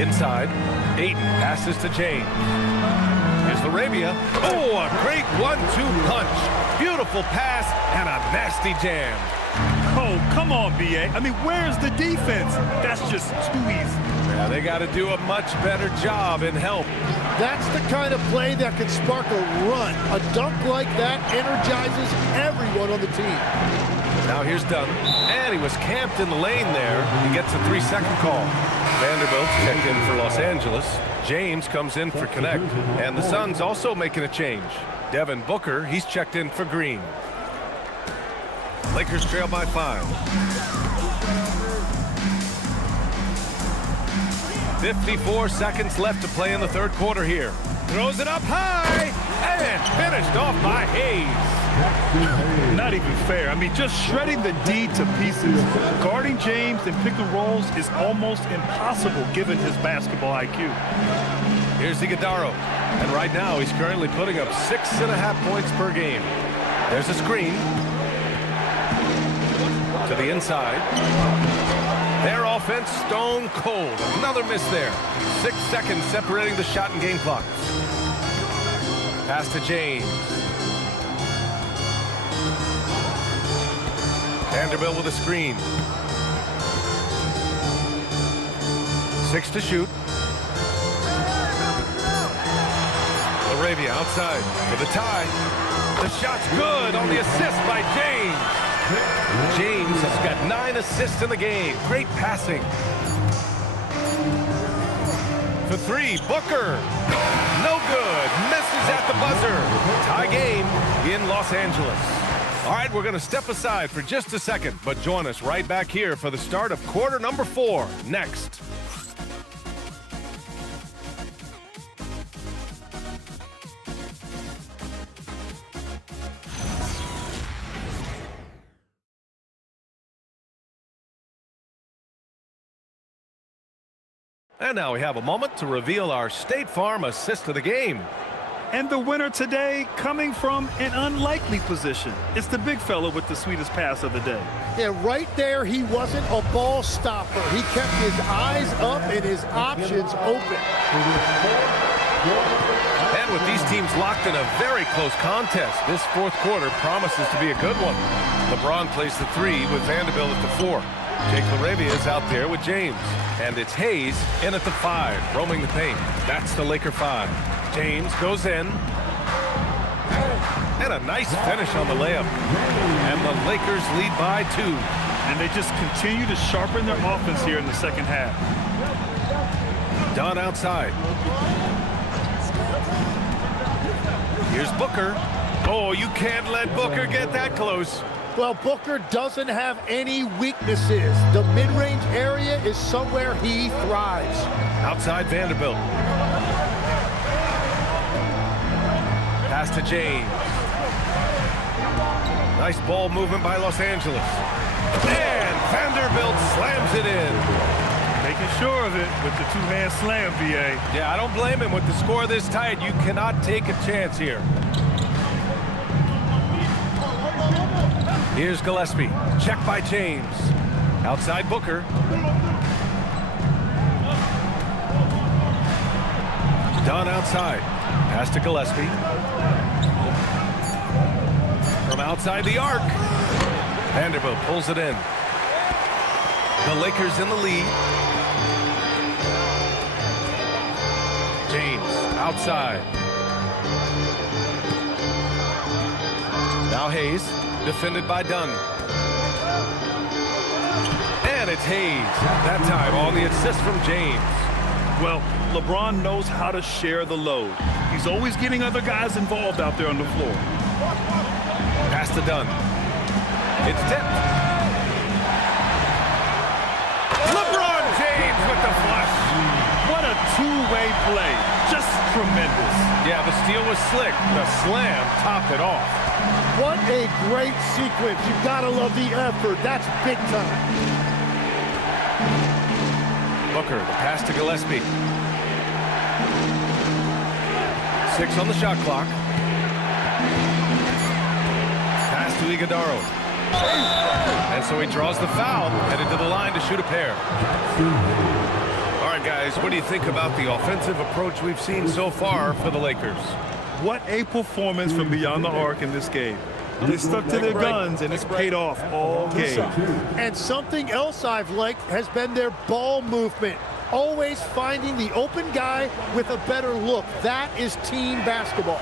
Inside. Ayton passes to James. Here's Laravia. Oh, a great 1-2 punch. Beautiful pass and a nasty jam. Oh, come on, B.A. I mean, where's the defense? That's just too easy. Yeah, they got to do a much better job in help. That's the kind of play that can spark a run. A dunk like that energizes everyone on the team. Now here's Dunn. And he was camped in the lane there. He gets a 3-second call. Vanderbilt's checked in for Los Angeles. James comes in for Connect. And the Suns also making a change. Devin Booker, he's checked in for Green. Lakers trail by 5. 54 seconds left to play in the third quarter here. Throws it up high and finished off by Hayes. Not even fair. I mean, just shredding the D to pieces. Guarding James and pick and rolls is almost impossible given his basketball IQ. Here's Iguodaro. And right now he's currently putting up 6.5 points per game. There's a screen. To the inside. Their offense stone cold. Another miss there. 6 seconds separating the shot and game clocks. Pass to James. Vanderbilt with a screen. 6 to shoot. Laravia outside for the tie. The shot's good on the assist by James. James has got 9 assists in the game. Great passing. For 3, Booker. No good. Misses at the buzzer. Tie game in Los Angeles. All right, we're going to step aside for just a second, but join us right back here for the start of quarter number 4 next. And now we have a moment to reveal our State Farm assist of the game. And the winner today coming from an unlikely position. It's the big fella with the sweetest pass of the day. Yeah, right there, he wasn't a ball stopper. He kept his eyes up and his options open. And with these teams locked in a very close contest, this fourth quarter promises to be a good one. LeBron plays the 3 with Vanderbilt at the 4. Jake LaRavia is out there with James. And it's Hayes in at the 5, roaming the paint. That's the Laker 5. James goes in. And a nice finish on the layup. And the Lakers lead by 2. And they just continue to sharpen their offense here in the second half. Dunn outside. Here's Booker. Oh, you can't let Booker get that close. Well, Booker doesn't have any weaknesses. The mid-range area is somewhere he thrives. Outside Vanderbilt. Pass to James. Nice ball movement by Los Angeles. And Vanderbilt slams it in. Making sure of it with the two-hand slam, B.A. Yeah, I don't blame him. With the score this tight, you cannot take a chance here. Here's Gillespie. Check by James. Outside Booker. Dunn outside. Pass to Gillespie. From outside the arc. Vanderbilt pulls it in. The Lakers in the lead. James outside. Now Hayes, defended by Dunn. And it's Hayes. That time on the assist from James. Well, LeBron knows how to share the load. He's always getting other guys involved out there on the floor. Pass to Dunn. It's tipped. LeBron James with the flush. What a two-way play. Just tremendous. Yeah, the steal was slick. The slam topped it off. What a great sequence. You've got to love the effort. That's big time. Booker, the pass to Gillespie. 6 on the shot clock. Pass to Iguodaro. And so he draws the foul, headed to the line to shoot a pair. All right, guys, what do you think about the offensive approach we've seen so far for the Lakers? What a performance from beyond the arc in this game. They stuck to their guns, and it's paid off all game. And something else I've liked has been their ball movement. Always finding the open guy with a better look. That is team basketball.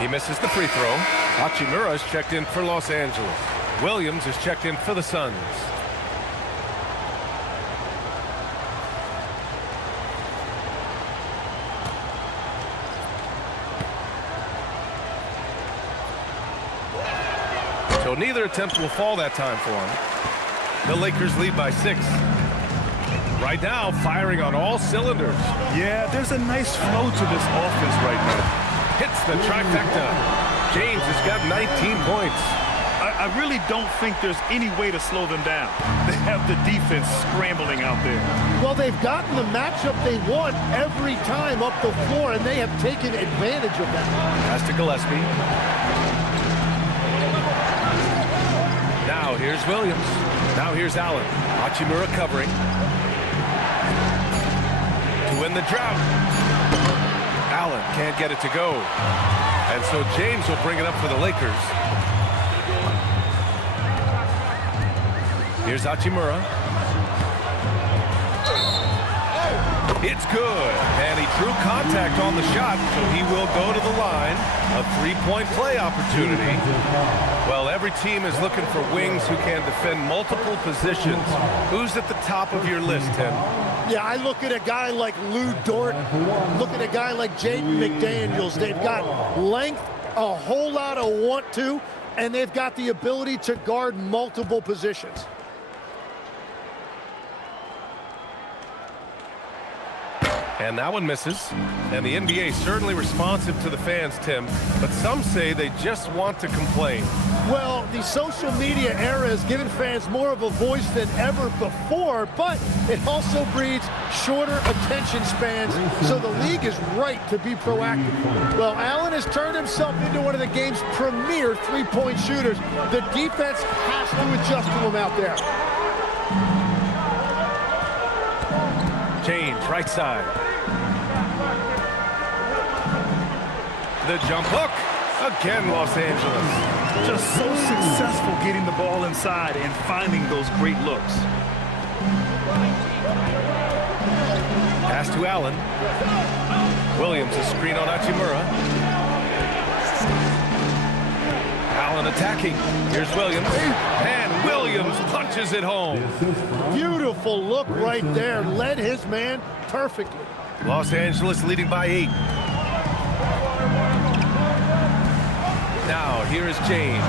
He misses the free throw. Hachimura is checked in for Los Angeles. Williams is checked in for the Suns. So neither attempt will fall that time for him. The Lakers lead by 6. Right now, firing on all cylinders. Yeah, there's a nice flow to this offense right now. Hits the trifecta. James has got 19 points. I really don't think there's any way to slow them down. They have the defense scrambling out there. Well, they've gotten the matchup they want every time up the floor, and they have taken advantage of that. Pass to Gillespie. Now here's Williams. Now here's Allen. Hachimura covering. To win the drought. Allen can't get it to go. And so James will bring it up for the Lakers. Here's Hachimura. It's good. And he drew contact on the shot, so he will go to the line. A three-point play opportunity. Well, every team is looking for wings who can defend multiple positions. Who's at the top of your list, Tim? Yeah, I look at a guy like Lou Dort. Look at a guy like Jaden McDaniels. They've got length, a whole lot of want to, and they've got the ability to guard multiple positions. And that one misses. And the NBA certainly responsive to the fans, Tim, but some say they just want to complain. Well, the social media era has given fans more of a voice than ever before, but it also breeds shorter attention spans, so the league is right to be proactive. Well, Allen has turned himself into one of the game's premier three-point shooters. The defense has to adjust to him out there. James, right side. The jump hook. Again, Los Angeles. Just so successful getting the ball inside and finding those great looks. Pass to Allen. Williams, a screen on Hachimura. Allen attacking. Here's Williams. And Williams punches it home. Beautiful look right there. Led his man perfectly. Los Angeles leading by 8. Now, here is James.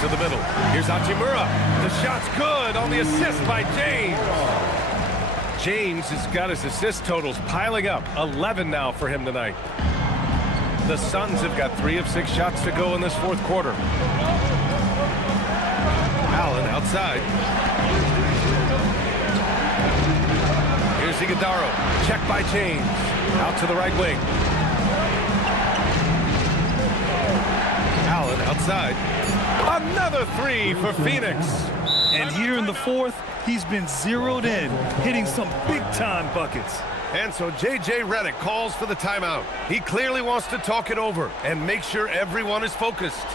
To the middle. Here's Hachimura. The shot's good on the assist by James. James has got his assist totals piling up. 11 now for him tonight. The Suns have got 3 of 6 shots to go in this fourth quarter. Allen outside. Here's Iguodala. Check by James. Out to the right wing. Allen outside. Another 3 for Phoenix. And here in the fourth, he's been zeroed in, hitting some big-time buckets. And so J.J. Redick calls for the timeout. He clearly wants to talk it over and make sure everyone is focused.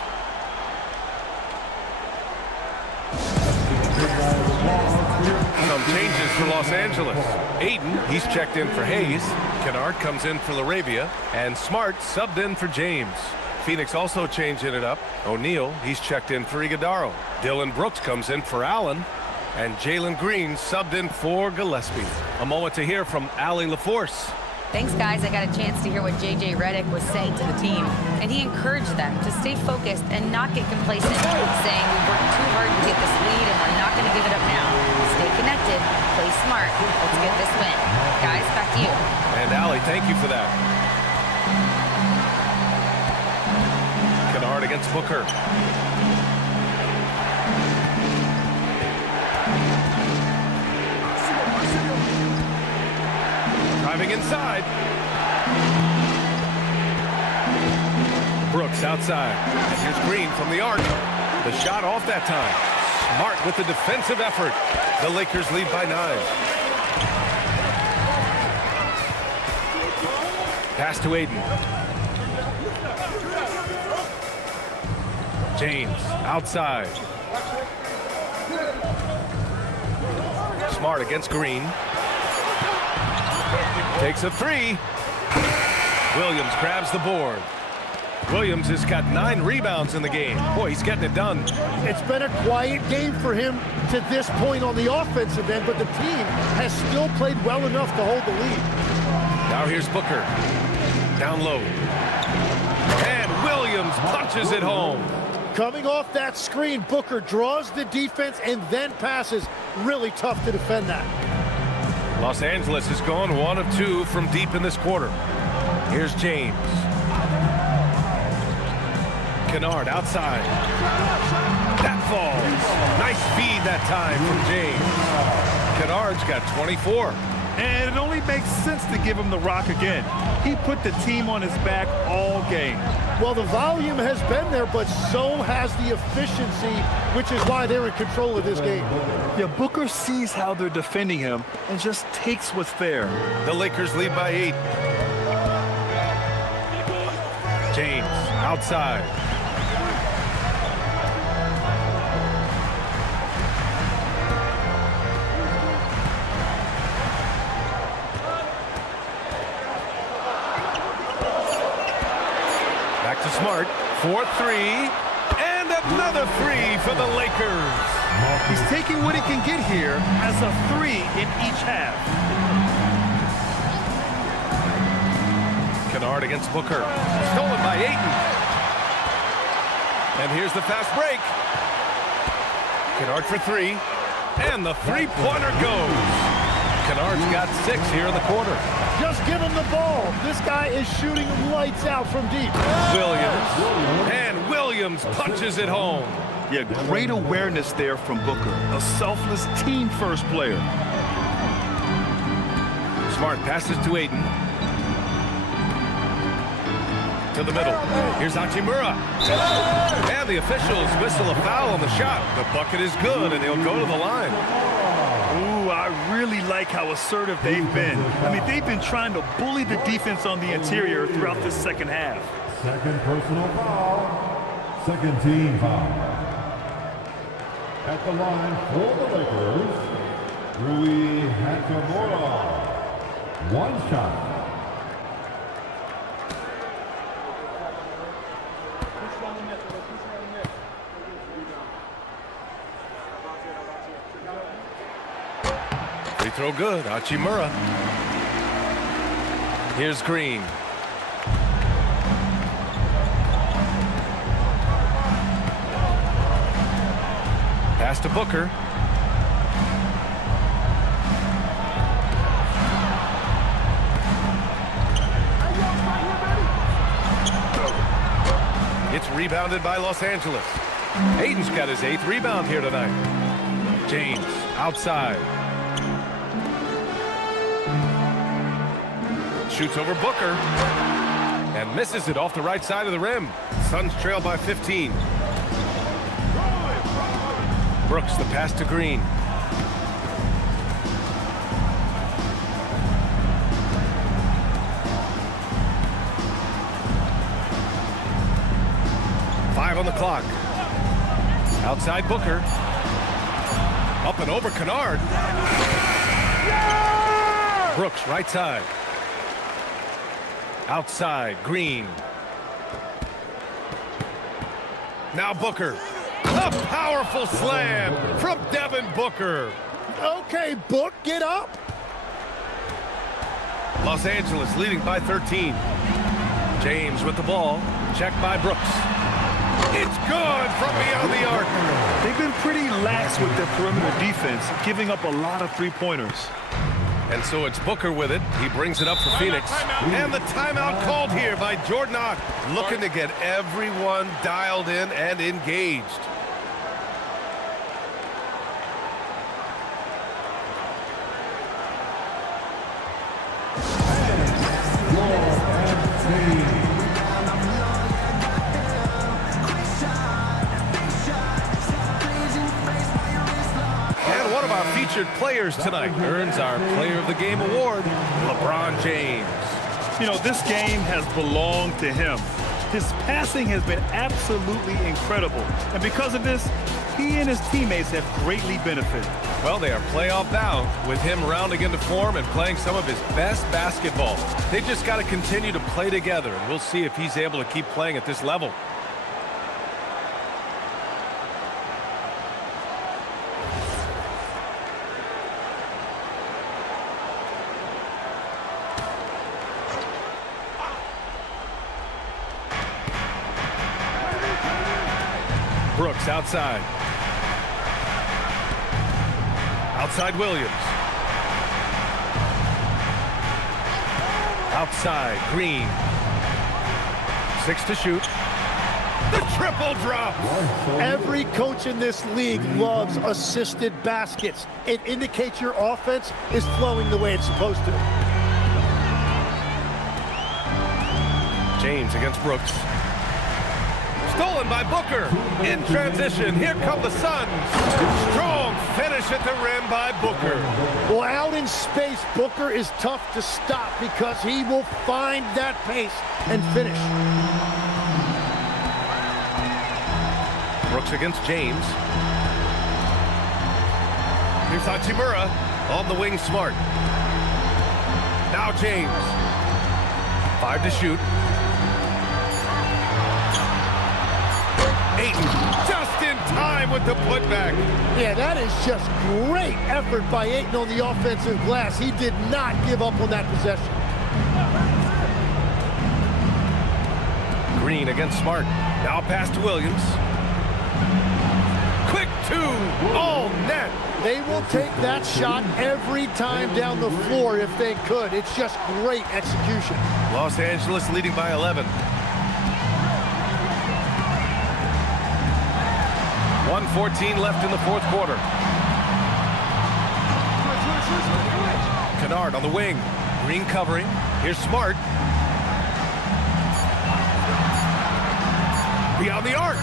Some changes for Los Angeles. Aiden, he's checked in for Hayes. Kennard comes in for LaRavia. And Smart subbed in for James. Phoenix also changing it up. O'Neal, he's checked in for Iguodala. Dylan Brooks comes in for Allen. And Jalen Green subbed in for Gillespie. A moment to hear from Allie LaForce. Thanks, guys. I got a chance to hear what J.J. Redick was saying to the team, and he encouraged them to stay focused and not get complacent, saying we worked too hard to get this lead and we're not going to give it up now. Stay connected, play smart. Let's get this win. Guys, back to you. And Allie, thank you for that. Kennard against Booker. Driving inside. Brooks outside. And here's Green from the arc. The shot off that time. Smart with the defensive effort. The Lakers lead by 9. Pass to Aiden. James outside. Smart against Green. Takes a 3. Williams grabs the board. Williams has got 9 rebounds in the game. Boy, he's getting it done. It's been a quiet game for him to this point on the offensive end, but the team has still played well enough to hold the lead. Now here's Booker. Down low. And Williams punches it home. Coming off that screen, Booker draws the defense and then passes. Really tough to defend that. Los Angeles has gone 1 of 2 from deep in this quarter. Here's James. Kennard outside. That falls. Nice feed that time from James. Kennard's got 24. And it only makes sense to give him the rock again. He put the team on his back all game. Well, the volume has been there, but so has the efficiency, which is why they're in control of this game. Yeah, Booker sees how they're defending him and just takes what's there. The Lakers lead by 8. James outside. Back to Smart. 4-3. And another 3 for the Lakers. He's taking what he can get here as a 3 in each half. Kennard against Booker. Stolen by Ayton. And here's the fast break. Kennard for 3. And the three-pointer goes. Kennard's got 6 here in the quarter. Just give him the ball. This guy is shooting lights out from deep. Williams. And Williams punches it home. Yeah, great awareness there from Booker. A selfless team-first player. Smart passes to Ayton. To the middle. Here's Hachimura. And the officials whistle a foul on the shot. The bucket is good, and he'll go to the line. Ooh, I really like how assertive they've been. I mean, they've been trying to bully the defense on the interior throughout this second half. Second personal foul. Second team foul. At the line for the Lakers, Rui Hachimura. One shot. Free throw good. Hachimura. Here's Green. Pass to Booker. It's rebounded by Los Angeles. Ayton's got his 8th rebound here tonight. James outside. Shoots over Booker. And misses it off the right side of the rim. Suns trail by 15. Brooks, the pass to Green. Five on the clock. Outside Booker. Up and over Kennard. Brooks, right side. Outside, Green. Now Booker. A powerful slam from Devin Booker. Okay, Book, get up. Los Angeles leading by 13. James with the ball. Checked by Brooks. It's good from beyond the arc. They've been pretty lax with their perimeter defense, giving up a lot of three-pointers. And so it's Booker with it. He brings it up for Phoenix. And the timeout called here by Jordan Ott, looking to get everyone dialed in and engaged. And one of our featured players tonight earns our Player of the Game award, LeBron James. You know, this game has belonged to him. His passing has been absolutely incredible. And because of this, he and his teammates have greatly benefited. Well, they are playoff bound with him rounding into form and playing some of his best basketball. They've just got to continue to play together, and we'll see if he's able to keep playing at this level. Brooks outside. Outside Williams. Outside Green. 6 to shoot. The triple drop. Every coach in this league loves assisted baskets. It indicates your offense is flowing the way it's supposed to. James against Brooks. Stolen by Booker. In transition, here come the Suns. Strong finish at the rim by Booker. Well, out in space, Booker is tough to stop because he will find that pace and finish. Brooks against James. Here's Hachimura on the wing, Smart. Now James. 5 to shoot. Ayton just in time with the putback. Yeah, that is just great effort by Ayton on the offensive glass. He did not give up on that possession. Green against Smart. Now pass to Williams. Quick 2. All net. They will take that shot every time down the floor if they could. It's just great execution. Los Angeles leading by 11. 1:14 left in the fourth quarter. Kennard on the wing. Green covering. Here's Smart. Beyond the arc.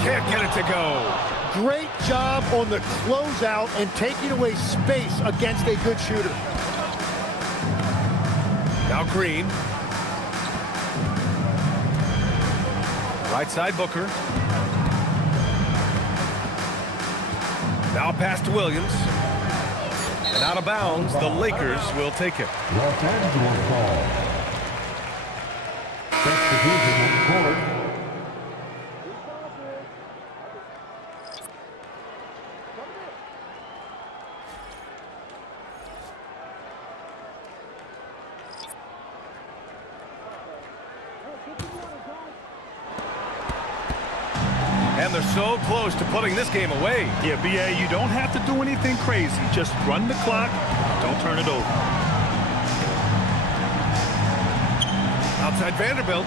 Can't get it to go. Great job on the closeout and taking away space against a good shooter. Now Green. Right side Booker. Now pass to Williams. And out of bounds, the Lakers will take it. Los Angeles ball. Substitution on the court. And they're so close to putting this game away. Yeah, B.A., you don't have to do anything crazy. Just run the clock. Don't turn it over. Outside Vanderbilt.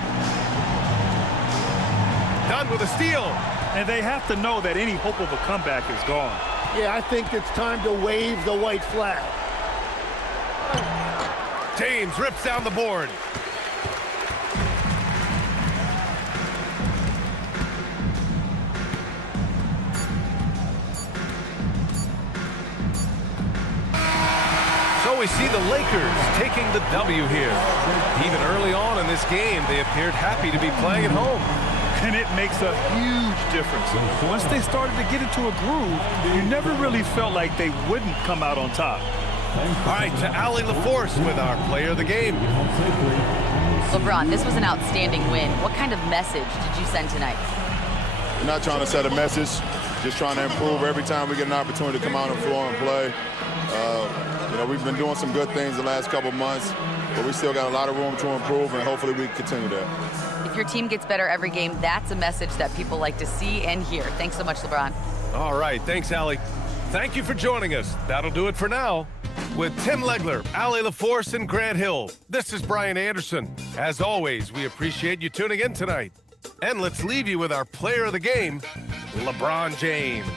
Done with a steal. And they have to know that any hope of a comeback is gone. Yeah, I think it's time to wave the white flag. James rips down the board. So we see the Lakers taking the W here. Even early on in this game, they appeared happy to be playing at home. And it makes a huge difference. Once they started to get into a groove, you never really felt like they wouldn't come out on top. All right, to Allie LaForce with our player of the game. LeBron, this was an outstanding win. What kind of message did you send tonight? We're not trying to set a message, just trying to improve every time we get an opportunity to come out on the floor and play. You know, we've been doing some good things the last couple months, but we still got a lot of room to improve, and hopefully we continue that. If your team gets better every game, that's a message that people like to see and hear. Thanks so much, LeBron. All right, thanks, Allie. Thank you for joining us. That'll do it for now. With Tim Legler, Allie LaForce, and Grant Hill, this is Brian Anderson. As always, we appreciate you tuning in tonight. And let's leave you with our player of the game, LeBron James.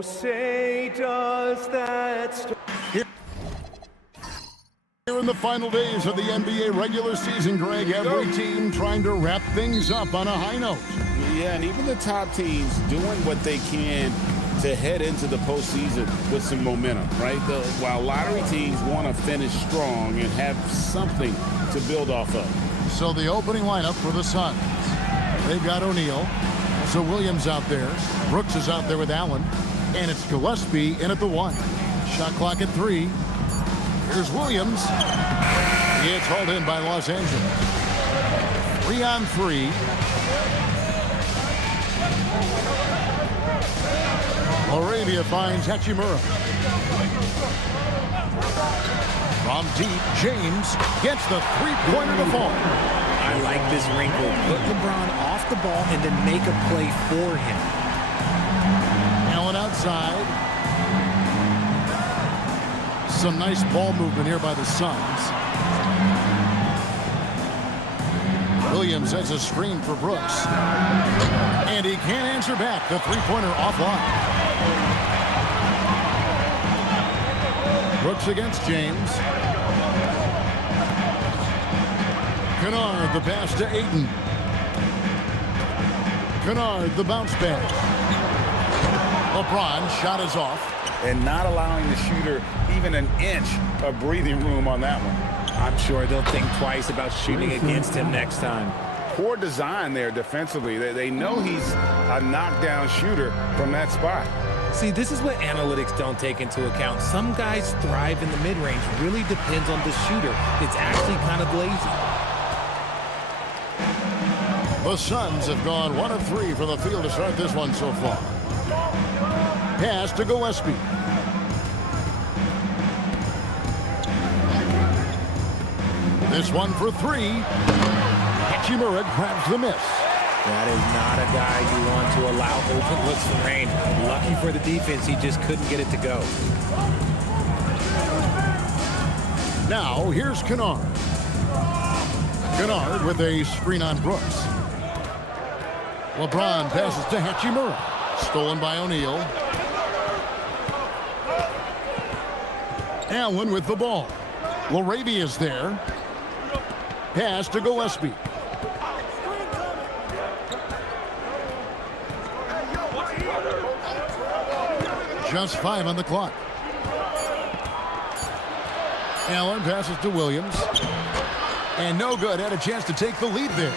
Oh, say does that Here in the final days of the NBA regular season, Greg, every team trying to wrap things up on a high note. Yeah, and even the top teams doing what they can to head into the postseason with some momentum, right? While lottery teams want to finish strong and have something to build off of. So the opening lineup for the Suns. They've got O'Neal. So Williams out there. Brooks is out there with Allen. And it's Gillespie in at the 1. Shot clock at 3. Here's Williams. It's hauled in by Los Angeles. 3-on-3. Laravia finds Hachimura. From deep, James gets the three-pointer to fall. I like this wrinkle. Put LeBron off the ball and then make a play for him. Allen outside. Some nice ball movement here by the Suns. Williams has a screen for Brooks. And he can't answer back. The three-pointer offline. Brooks against James. Kennard, the pass to Ayton. Kennard, the bounce back. LeBron, shot is off. And not allowing the shooter even an inch of breathing room on that one. I'm sure they'll think twice about shooting against him next time. Poor design there defensively. They know he's a knockdown shooter from that spot. See, this is what analytics don't take into account. Some guys thrive in the mid-range. Really depends on the shooter. It's actually kind of lazy. The Suns have gone 1 of 3 from the field to start this one so far. Pass to Gillespie. This one for 3. Hachimura grabs the miss. That is not a guy you want to allow open looks from range. Lucky for the defense, he just couldn't get it to go. Now, here's Kennard. Kennard with a screen on Brooks. LeBron passes to Hachimura. Stolen by O'Neal. Allen with the ball. Laravia is there. Pass to Gillespie. Just 5 on the clock. Allen passes to Williams. And no good. Had a chance to take the lead there.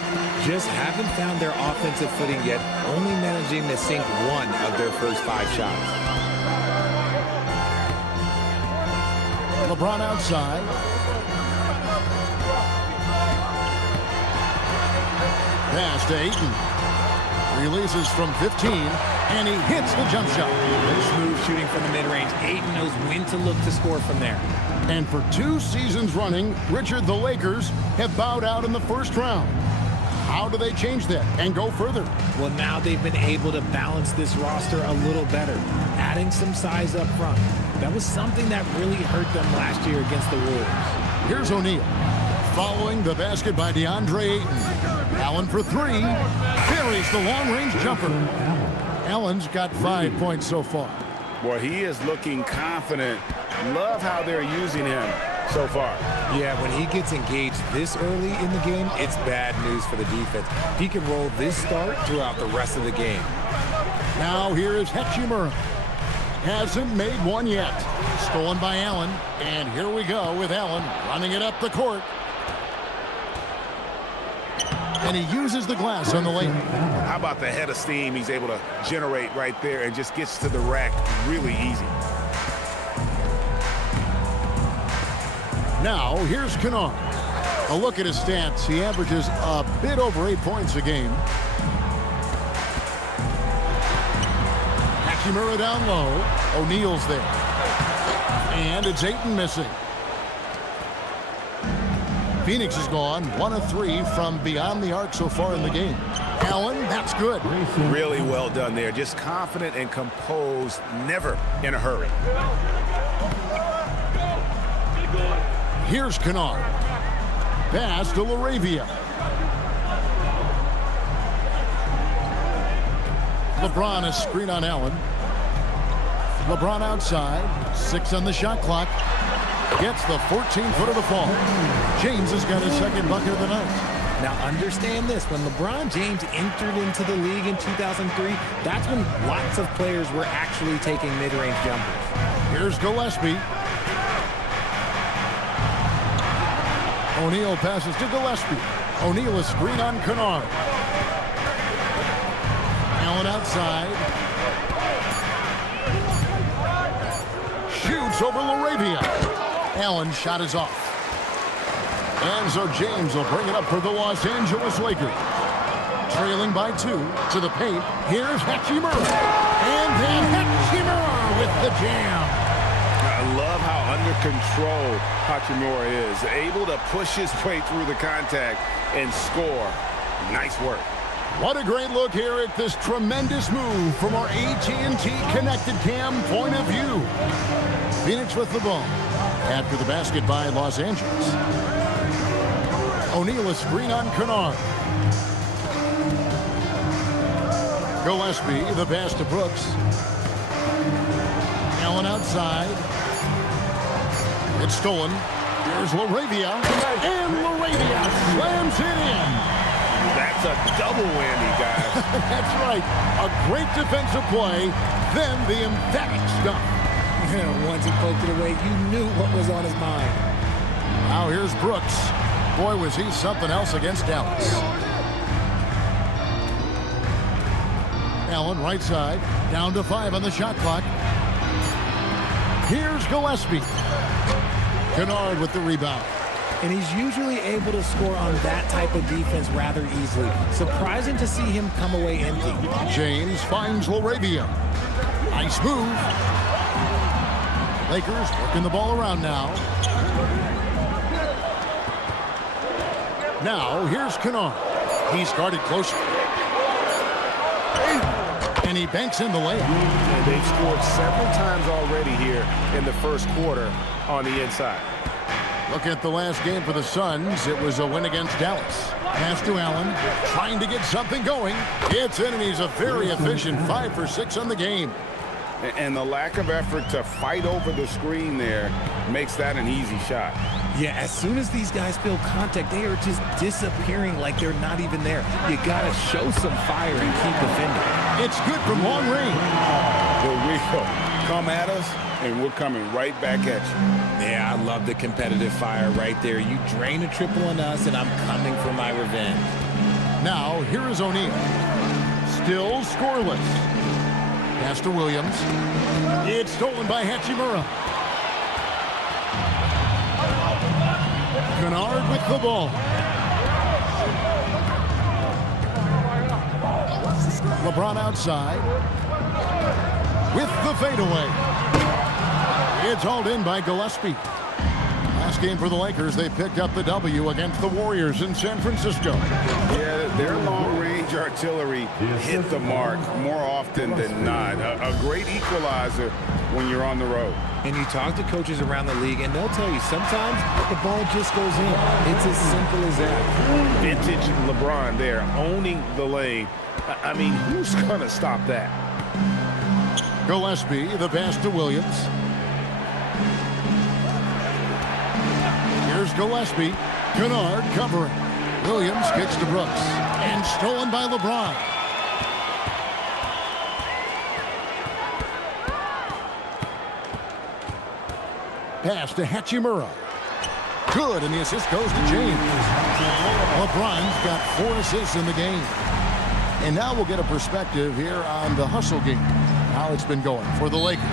Just haven't found their offensive footing yet. Only managing to sink 1 of their first 5 shots. LeBron outside. Pass to Ayton. Releases from 15. And he hits the jump shot. Smooth shooting from the mid-range. Ayton knows when to look to score from there. And for 2 seasons running, Richard, the Lakers have bowed out in the first round. How do they change that and go further? Well, now they've been able to balance this roster a little better, adding some size up front. That was something that really hurt them last year against the Wolves. Here's O'Neal. Following the basket by DeAndre Ayton. Allen for 3. Buries the long-range jumper. Allen's got 5 points so far. Boy, he is looking confident. Love how they're using him so far. Yeah, when he gets engaged this early in the game, it's bad news for the defense. He can roll this start throughout the rest of the game. Now here is Hachimura. Hasn't made one yet. Stolen by Allen. And here we go with Allen running it up the court. And he uses the glass on the lane. How about the head of steam he's able to generate right there and just gets to the rack really easy. Now, here's Kennard. A look at his stats. He averages a bit over 8 points a game. Hachimura down low. O'Neal's there. And it's Ayton missing. Phoenix has gone 1 of 3 from beyond the arc so far in the game. Allen, that's good. Really well done there. Just confident and composed, never in a hurry. Here's Kennard. Pass to Laravia. LeBron is screen on Allen. LeBron outside. 6 on the shot clock. Gets the 14-footer to fall. James has got his second bucket of the night. Now understand this, when LeBron James entered into the league in 2003, that's when lots of players were actually taking mid-range jumpers. Here's Gillespie. O'Neal passes to Gillespie. O'Neal is screen on Kennard. Allen outside. Shoots over Laravia. Allen's shot is off. And so James will bring it up for the Los Angeles Lakers. Trailing by 2 to the paint. Here's Hachimura. And then Hachimura with the jam. I love how under control Hachimura is. Able to push his way through the contact and score. Nice work. What a great look here at this tremendous move from our AT&T Connected Cam point of view. Phoenix with the ball. After the basket by Los Angeles. O'Neal a screen on Kennard. Gillespie, the pass to Brooks. Allen outside. It's stolen. Here's Laravia. And Laravia slams it in. That's a double whammy, guys. That's right. A great defensive play, then the emphatic stuff. Once he poked it away, you knew what was on his mind. Now here's Brooks. Boy, was he something else against Dallas. Allen, right side. Down to 5 on the shot clock. Here's Gillespie. Kennard with the rebound. And he's usually able to score on that type of defense rather easily. Surprising to see him come away empty. James finds Laravia. Nice move. Lakers working the ball around now. Now, here's Kennard. He's guarded closer. And he banks in the layup. And they've scored several times already here in the first quarter on the inside. Look at the last game for the Suns. It was a win against Dallas. Pass to Allen, trying to get something going. It's in, and he's a very efficient 5 for 6 on the game. And the lack of effort to fight over the screen there makes that an easy shot. Yeah, as soon as these guys feel contact, they are just disappearing like they're not even there. You got to show some fire and keep defending. It's good from long range. Here we go. Come at us, and we're coming right back at you. Yeah, I love the competitive fire right there. You drain a triple on us, and I'm coming for my revenge. Now, here is O'Neal. Still scoreless. Pass to Williams. It's stolen by Hachimura. Kennard with the ball. LeBron outside. With the fadeaway. It's hauled in by Gillespie. Last game for the Lakers, they picked up the W against the Warriors in San Francisco. Yeah, their long-range artillery hit the mark more often than not. A great equalizer when you're on the road. And you talk to coaches around the league, and they'll tell you sometimes the ball just goes in. It's as simple as that. Vintage LeBron there, owning the lane. I mean, who's going to stop that? Gillespie, the pass to Williams. Here's Gillespie. Kennard covering. Williams kicks to Brooks. And stolen by LeBron. Pass to Hachimura. Good, and the assist goes to James. LeBron's got 4 assists in the game. And now we'll get a perspective here on the hustle game, how it's been going for the Lakers.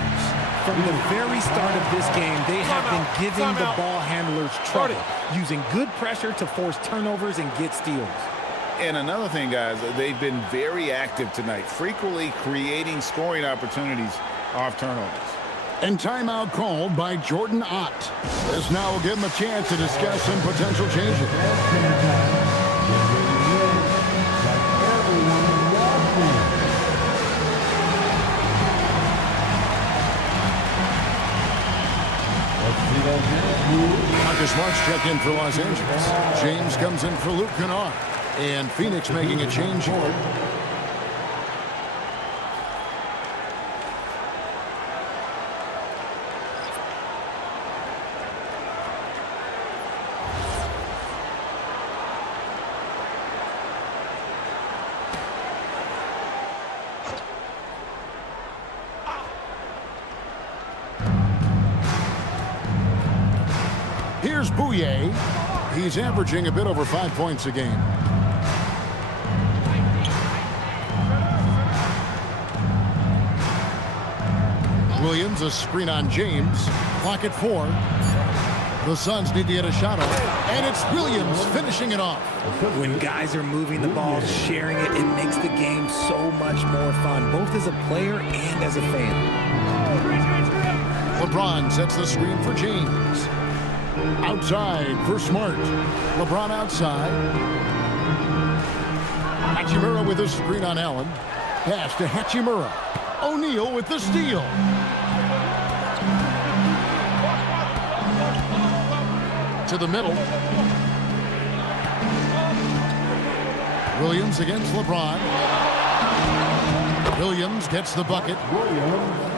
From the very start of this game, they have been giving the ball handlers trouble, using good pressure to force turnovers and get steals. And another thing, guys, they've been very active tonight, frequently creating scoring opportunities off turnovers. And timeout called by Jordan Ott. This now will give him a chance to discuss some potential changes. Marcus Marks checked in for Los Angeles. James comes in for Luke Kennard. And Phoenix making a change here. Here's Bouye. He's averaging a bit over 5 points a game. Williams, a screen on James. Clock at 4. The Suns need to get a shot off, and it's Williams finishing it off. When guys are moving the ball, sharing it, it makes the game so much more fun, both as a player and as a fan. LeBron sets the screen for James. Outside for Smart. LeBron outside. Hachimura with a screen on Allen. Pass to Hachimura. O'Neal with the steal. To the middle. Williams against LeBron. Williams gets the bucket.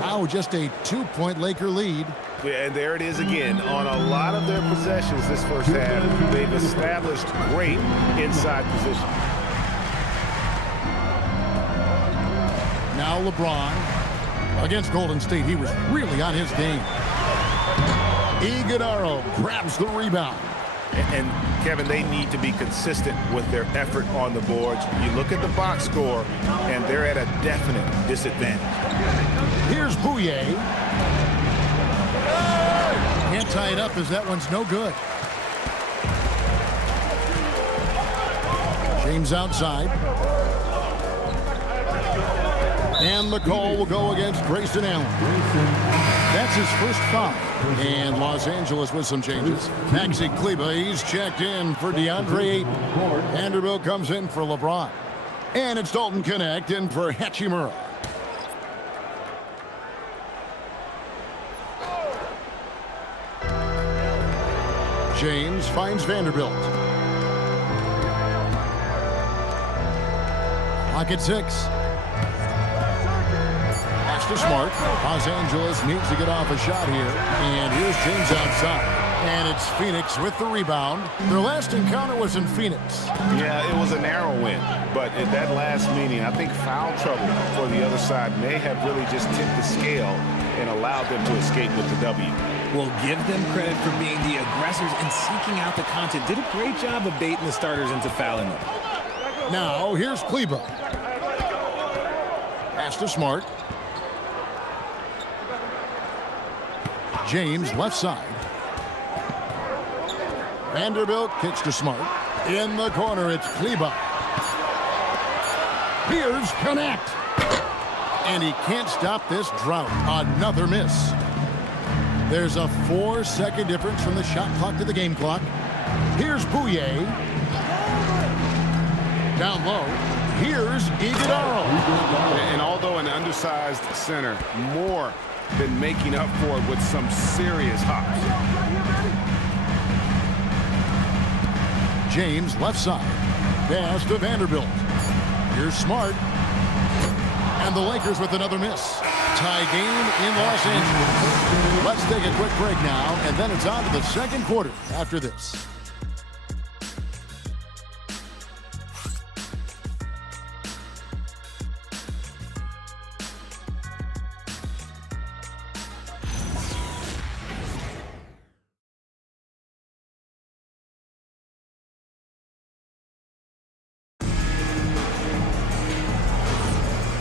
Now just a 2-point Laker lead. Yeah, and there it is again. On a lot of their possessions this first half, they've established great inside position. Now LeBron against Golden State. He was really on his game. Iguodala grabs the rebound. And Kevin, they need to be consistent with their effort on the boards. You look at the box score, and they're at a definite disadvantage. Here's Bouye. Can't tie it up as that one's no good. James outside. And the call will go against Grayson Allen. That's his first foul. And Los Angeles with some changes. Maxi Kleber, he's checked in for DeAndre Ayton. Vanderbilt comes in for LeBron. And it's Dalton Connect in for Hachimura. James finds Vanderbilt. Clock at 6. Pass to Smart. Los Angeles needs to get off a shot here. And here's James outside. And it's Phoenix with the rebound. Their last encounter was in Phoenix. Yeah, it was a narrow win. But in that last meeting, I think foul trouble for the other side may have really just tipped the scale and allowed them to escape with the W. Well, give them credit for being the aggressors and seeking out the content. Did a great job of baiting the starters into fouling them. Now, here's Kleber. Pass to Smart. James left side. Vanderbilt kicks to Smart. In the corner, it's Kleber. Here's Connect. And he can't stop this drought. Another miss. There's a 4-second difference from the shot clock to the game clock. Here's Bouye. Down low. Here's Iguodala. And although an undersized center, more than making up for it with some serious hops. James left side. Pass to Vanderbilt. Here's Smart. And the Lakers with another miss. Tie game in Los Angeles. Let's take a quick break now, and then it's on to the second quarter after this.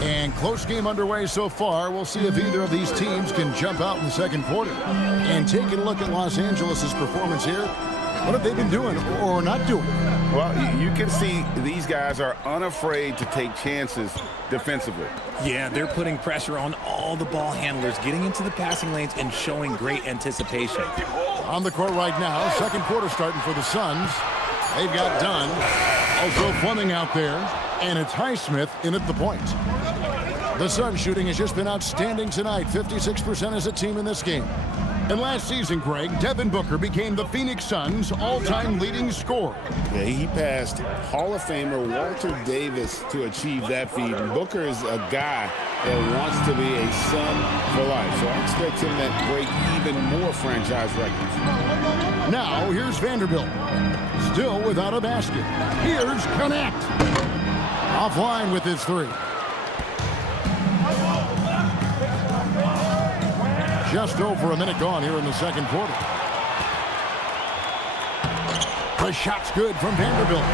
And close game underway so far. We'll see if either of these teams can jump out in the second quarter. And taking a look at Los Angeles' performance here, what have they been doing or not doing? Well, you can see these guys are unafraid to take chances defensively. Yeah, they're putting pressure on all the ball handlers, getting into the passing lanes and showing great anticipation. On the court right now, second quarter starting for the Suns. They've got Dunn. Also Fleming out there. And it's Highsmith in at the point. The Suns shooting has just been outstanding tonight. 56% as a team in this game. And last season, Greg, Devin Booker became the Phoenix Suns' all-time leading scorer. Yeah, he passed Hall of Famer Walter Davis to achieve that feat. And Booker is a guy that wants to be a Sun for life. So I expect him to break even more franchise records. Now, here's Vanderbilt. Still without a basket. Here's Connect. Offline with his three. Just over a minute gone here in the second quarter. The shot's good from Vanderbilt.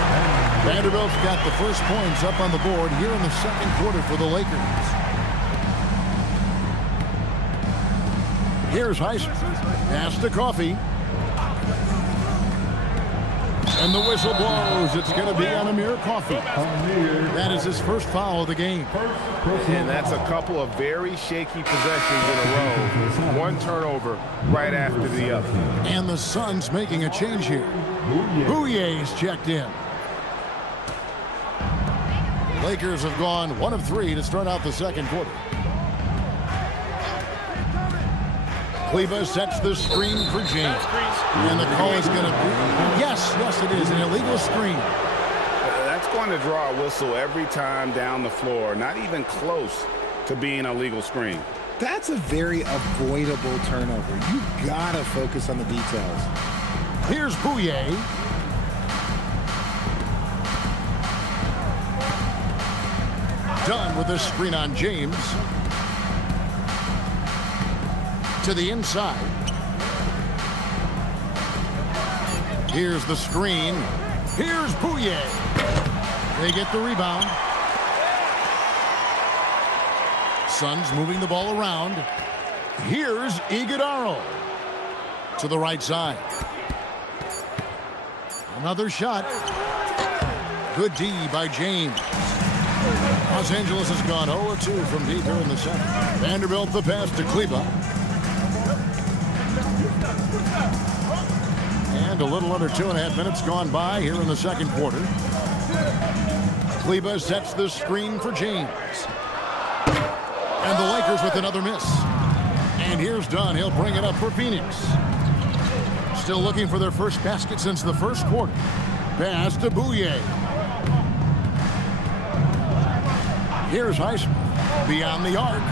Vanderbilt's got the first points up on the board here in the second quarter for the Lakers. Here's Heisman. Pass to Coffee. And the whistle blows. It's going to be on Amir Coffee. That is his first foul of the game. And that's a couple of very shaky possessions in a row. One turnover right after the other. And the Suns making a change here. Bouyer's checked in. Lakers have gone 1 of 3 to start out the second quarter. Kleba sets the screen for James. And the call is going to be, yes, it is, an illegal screen. That's going to draw a whistle every time down the floor. Not even close to being a legal screen. That's a very avoidable turnover. You gotta focus on the details. Here's Bouye. Done with the screen on James. To the inside. Here's the screen. Here's Bouye. They get the rebound. Suns moving the ball around. Here's Iguodala to the right side. Another shot. Good D by James. Los Angeles has gone 0-2 from deep here in the second. Vanderbilt the pass to Kleba. And a little under 2.5 minutes gone by here in the second quarter. Kleba sets the screen for James. And the Lakers with another miss. And here's Dunn. He'll bring it up for Phoenix. Still looking for their first basket since the first quarter. Pass to Bouye. Here's Heisman. Beyond the arc.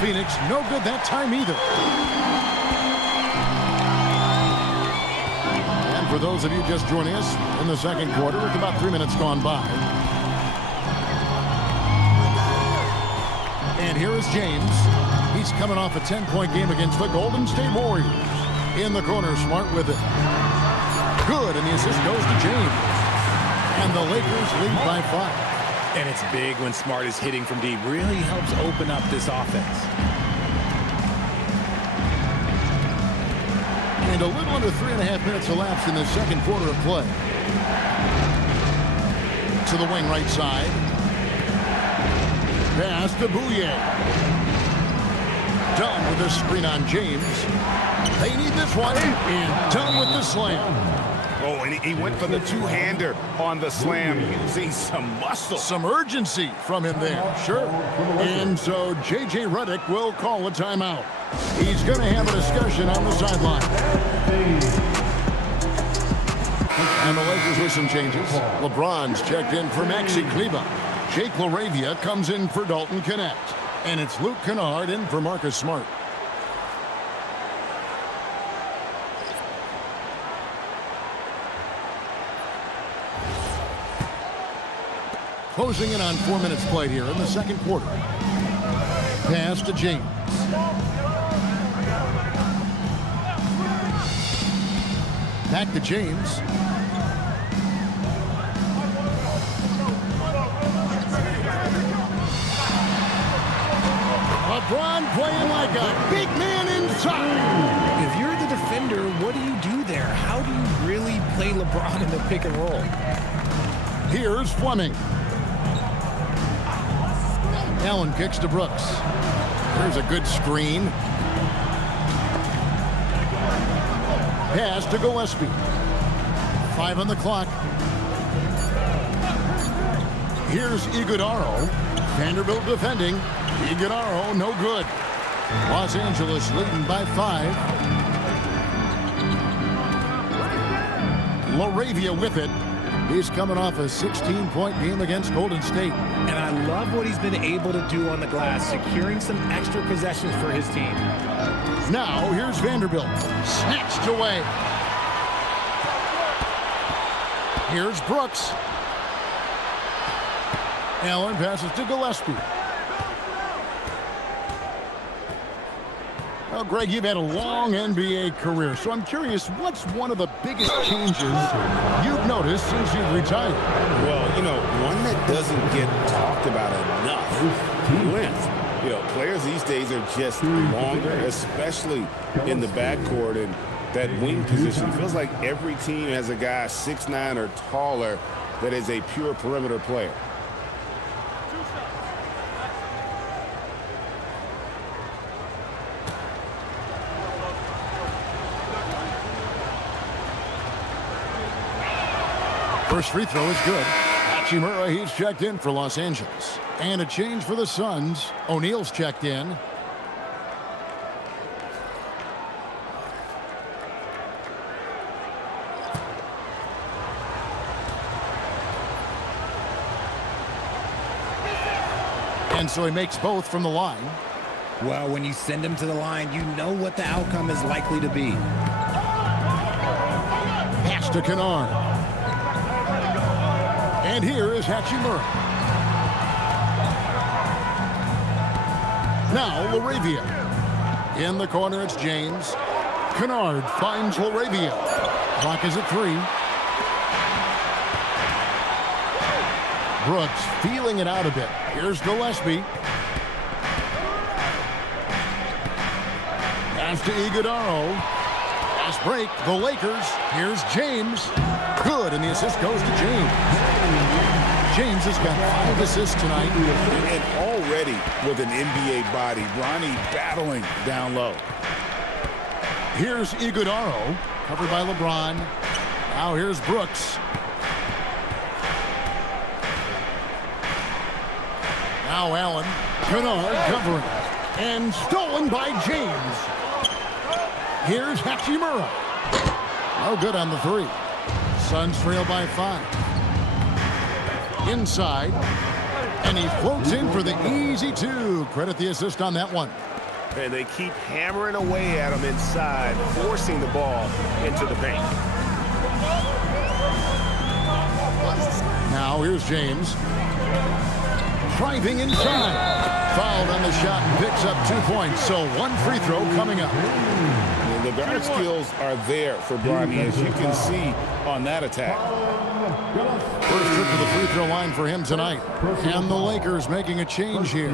Phoenix no good that time either. And for those of you just joining us in the second quarter, with about 3 minutes gone by. And here is James. He's coming off a 10-point game against the Golden State Warriors. In the corner, Smart with it. Good, and the assist goes to James. And the Lakers lead by 5. And it's big when Smart is hitting from deep. Really helps open up this offense. And a little under 3.5 minutes elapsed in the second quarter of play. To the wing right side. Pass to Bouye. Done with the screen on James. They need this one. And done with the slam. Oh, and he went for the two-hander on the slam, using some muscle. Some urgency from him there, sure. And so J.J. Redick will call a timeout. He's going to have a discussion on the sideline. And the Lakers with some changes. LeBron's checked in for Maxi Kleba. Jake LaRavia comes in for Dalton Connect. And it's Luke Kennard in for Marcus Smart. Closing in on 4 minutes played here in the second quarter. Pass to James. Back to James. LeBron playing like a big man inside. If you're the defender, what do you do there? How do you really play LeBron in the pick and roll? Here's Fleming. Allen kicks to Brooks. There's a good screen. Pass to Gillespie. 5 on the clock. Here's Iguodala. Vanderbilt defending. Iguodala no good. Los Angeles leading by 5. LaRavia with it. He's coming off a 16-point game against Golden State. And I love what he's been able to do on the glass, securing some extra possessions for his team. Now, here's Vanderbilt. Snatched away. Here's Brooks. Allen passes to Gillespie. Well, Greg, you've had a long NBA career, so I'm curious, what's one of the biggest changes you've noticed since you've retired? Well, one that doesn't get talked about enough, length. Players these days are just longer, especially in the backcourt and that wing position. It feels like every team has a guy 6'9" or taller that is a pure perimeter player. First free throw is good. Hachimura, he's checked in for Los Angeles. And a change for the Suns. O'Neal's checked in. And so he makes both from the line. Well, when you send him to the line, you know what the outcome is likely to be. Pass to Kennard. And here is Hachimura. Now LaRavia. In the corner, it's James. Kennard finds LaRavia. Clock is at 3. Brooks feeling it out a bit. Here's Gillespie. Pass to Iguodaro. Pass break. The Lakers. Here's James. Good, and the assist goes to James. James has got 5 assists tonight. And already with an NBA body, Bronny battling down low. Here's Iguodaro, covered by LeBron. Now here's Brooks. Now Allen. Kennard covering. And stolen by James. Here's Hachimura. No good on the 3. Suns trail by 5. Inside. And he floats in for the easy 2. Credit the assist on that one. And they keep hammering away at him inside, forcing the ball into the paint. Now here's James. Driving inside. Fouled on the shot and picks up 2 points. So 1 free throw coming up. The guard skills are there for Bronny, as you can see on that attack. First trip to the free throw line for him tonight. And the Lakers making a change here.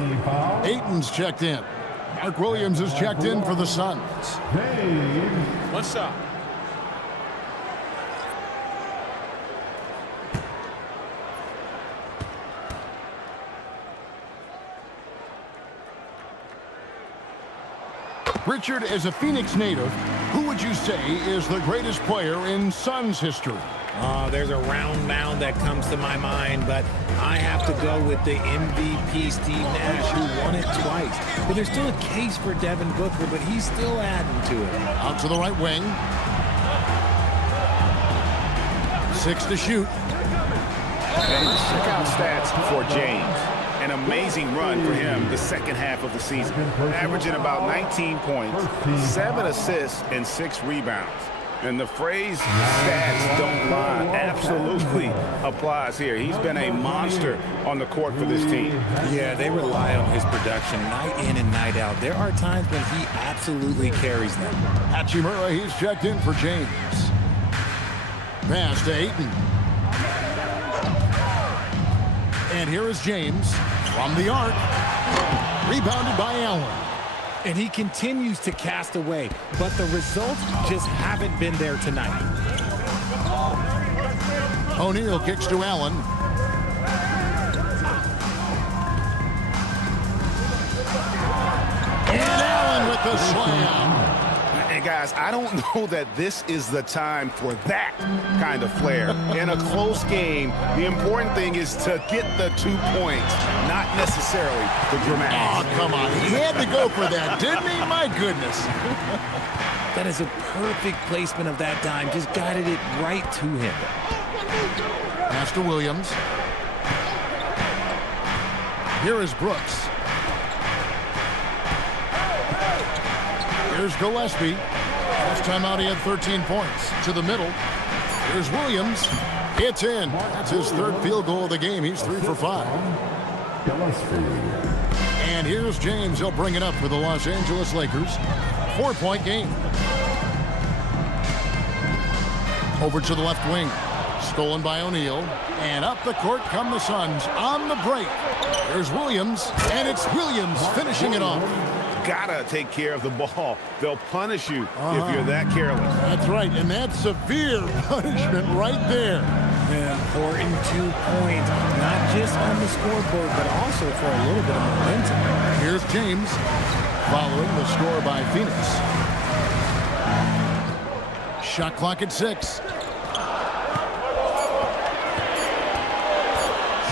Ayton's checked in. Mark Williams is checked in for the Suns. One shot. Richard, as a Phoenix native, who would you say is the greatest player in Suns history? There's a round mound that comes to my mind, but I have to go with the MVP Steve Nash, who won it twice. But there's still a case for Devin Booker, but he's still adding to it. Out to the right wing. 6 to shoot. And check out stats for James. An amazing run for him the second half of the season. Averaging about 19 points, 7 assists, and 6 rebounds. And the phrase stats don't lie absolutely applies here. He's been a monster on the court for this team. Yeah, they rely on his production night in and night out. There are times when he absolutely carries them. Hachimura, he's checked in for James. Pass to Ayton. And here is James from the arc. Rebounded by Allen. And he continues to cast away, but the results just haven't been there tonight. O'Neal kicks to Allen. And Allen with the slam. And guys, I don't know that this is the time for that kind of flair. In a close game, the important thing is to get the 2 points, not necessarily the dramatic. Oh, come on. He had to go for that, didn't he? My goodness. That is a perfect placement of that dime. Just guided it right to him. Pass to Williams. Here is Brooks. Here's Gillespie. Last time out, he had 13 points. To the middle. Here's Williams. It's in. That's his 3rd field goal of the game. He's 3 for 5. And here's James. He'll bring it up for the Los Angeles Lakers. 4-point game. Over to the left wing. Stolen by O'Neal. And up the court come the Suns on the break. There's Williams, and it's Williams finishing it off. Gotta take care of the ball. They'll punish you if you're that careless. That's right, and that's severe punishment right there. An important 2 points, not just on the scoreboard, but also for a little bit of momentum. Here's James, following the score by Phoenix. Shot clock at 6.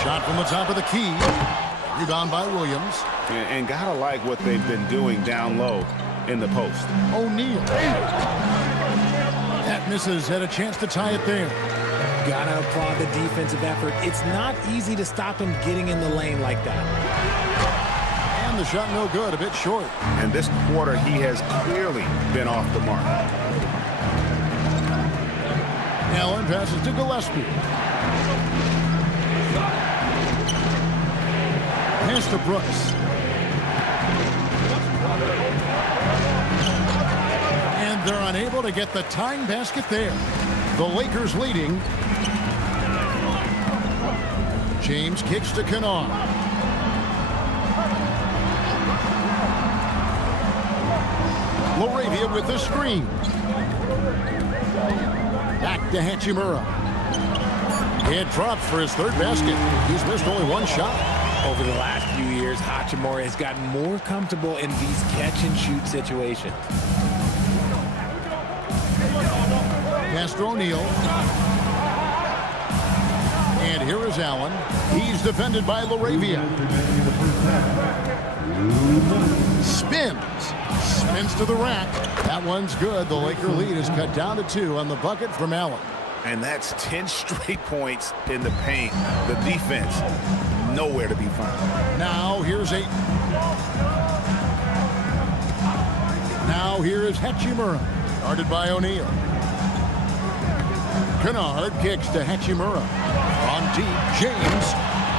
Shot from the top of the key. Rebound by Williams. And gotta like what they've been doing down low in the post. O'Neal. That misses, had a chance to tie it there. Gotta applaud the defensive effort. It's not easy to stop him getting in the lane like that. And the shot no good, a bit short. And this quarter, he has clearly been off the mark. Allen passes to Gillespie. Pass to Brooks. And they're unable to get the tying basket there. The Lakers leading. James kicks to Kennard. Laravia with the screen. Back to Hachimura. It drops for his third basket. He's missed only one shot. Over the last few years, Hachimura has gotten more comfortable in these catch-and-shoot situations. Pass to O'Neal. And here is Allen. He's defended by Laravia. Spins. Spins to the rack. That one's good. The Laker lead is cut down to 2 on the bucket from Allen. And that's 10 straight points in the paint. The defense, nowhere to be found. Now here's Ayton. Now here is Hachimura. Guarded by O'Neal. Kennard kicks to Hachimura. On deep, James.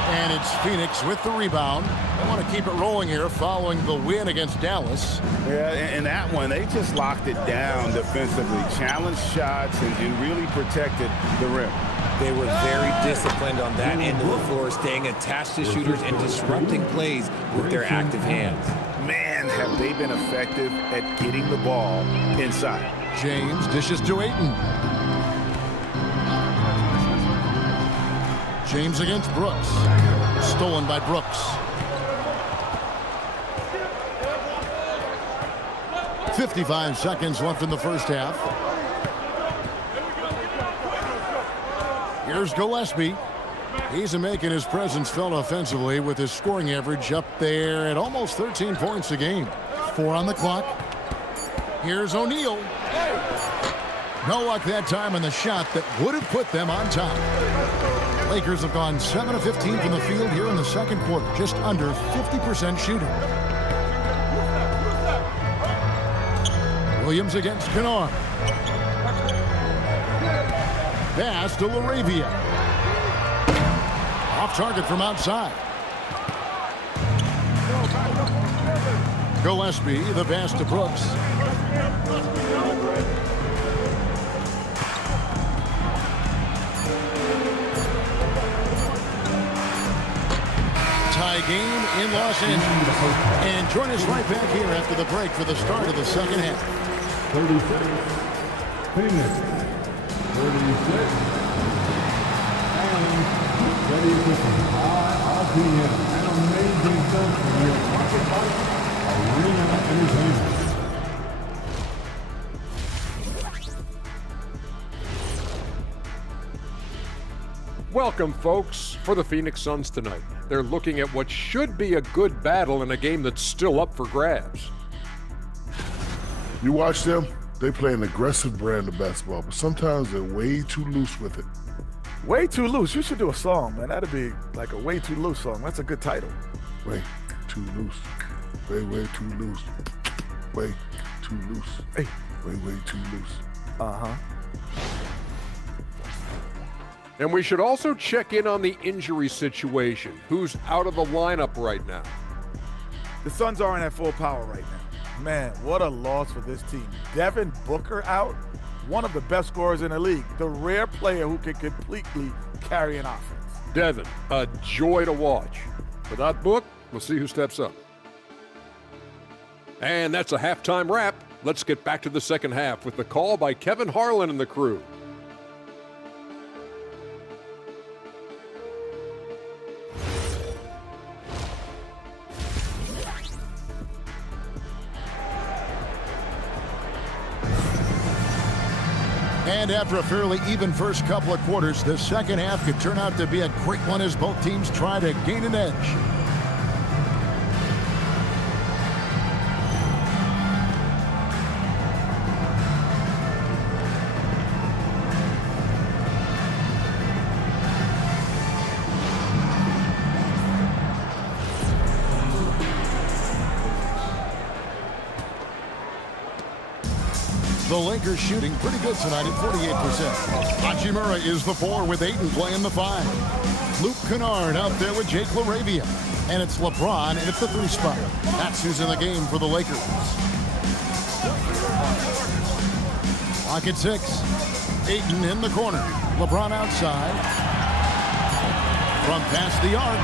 And it's Phoenix with the rebound. They want to keep it rolling here following the win against Dallas. Yeah, and that one, they just locked it down defensively. Challenged shots and really protected the rim. They were very disciplined on that end of the floor, staying attached to shooters and disrupting plays with their active hands. Man, have they been effective at getting the ball inside. James dishes to Ayton. James against Brooks. Stolen by Brooks. 55 seconds left in the first half. Here's Gillespie. He's making his presence felt offensively with his scoring average up there at almost 13 points a game. 4 on the clock. Here's O'Neal. No luck that time on the shot that would have put them on top. Lakers have gone 7 of 15 from the field here in the second quarter, just under 50% shooting. Williams against Kennard. Pass to Laravia. Off target from outside. Gillespie, the pass to Brooks. Tie game in Los Angeles. And join us right back here after the break for the start of the second half. 36. Phoenix. 36. And ready for some high RPM and amazing stuff from your pocket Arena Entertainment. Welcome, folks, for the Phoenix Suns tonight. They're looking at what should be a good battle in a game that's still up for grabs. You watch them, they play an aggressive brand of basketball, but sometimes they're way too loose with it. Way too loose. You should do a song, man. That'd be like a way too loose song. That's a good title. Way too loose. Way too loose. Way too loose. Hey. Way too loose. Uh-huh. And we should also check in on the injury situation. Who's out of the lineup right now? The Suns aren't at full power right now. Man, what a loss for this team. Devin Booker out, one of the best scorers in the league, the rare player who can completely carry an offense. Devin, a joy to watch. Without Book, we'll see who steps up. And that's a halftime wrap. Let's get back to the second half with the call by Kevin Harlan and the crew. And after a fairly even first couple of quarters, the second half could turn out to be a quick one as both teams try to gain an edge. The Lakers shooting pretty good tonight at 48%. Hachimura is the 4 with Ayton playing the 5. Luke Kennard out there with Jake LaRavia. And it's LeBron in at the 3 spot. That's who's in the game for the Lakers. Clock at 6. Ayton in the corner. LeBron outside. From past the arc.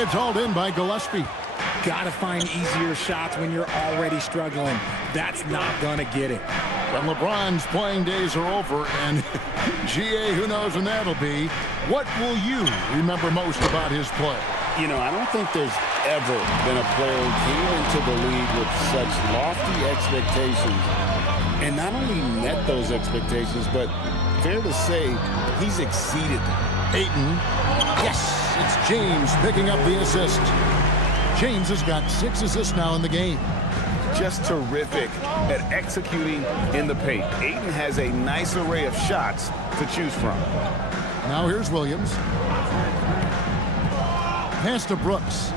It's hauled in by Gillespie. Gotta find easier shots when you're already struggling. That's not gonna get it. When LeBron's playing days are over, and GA, who knows when that'll be, what will you remember most about his play? You know, I don't think there's ever been a player who came into the league with such lofty expectations and not only met those expectations, but fair to say, he's exceeded them. Ayton. Yes, it's James picking up the assist. James has got 6 assists now in the game. Just terrific at executing in the paint. Ayton has a nice array of shots to choose from. Now here's Williams. Pass to Brooks.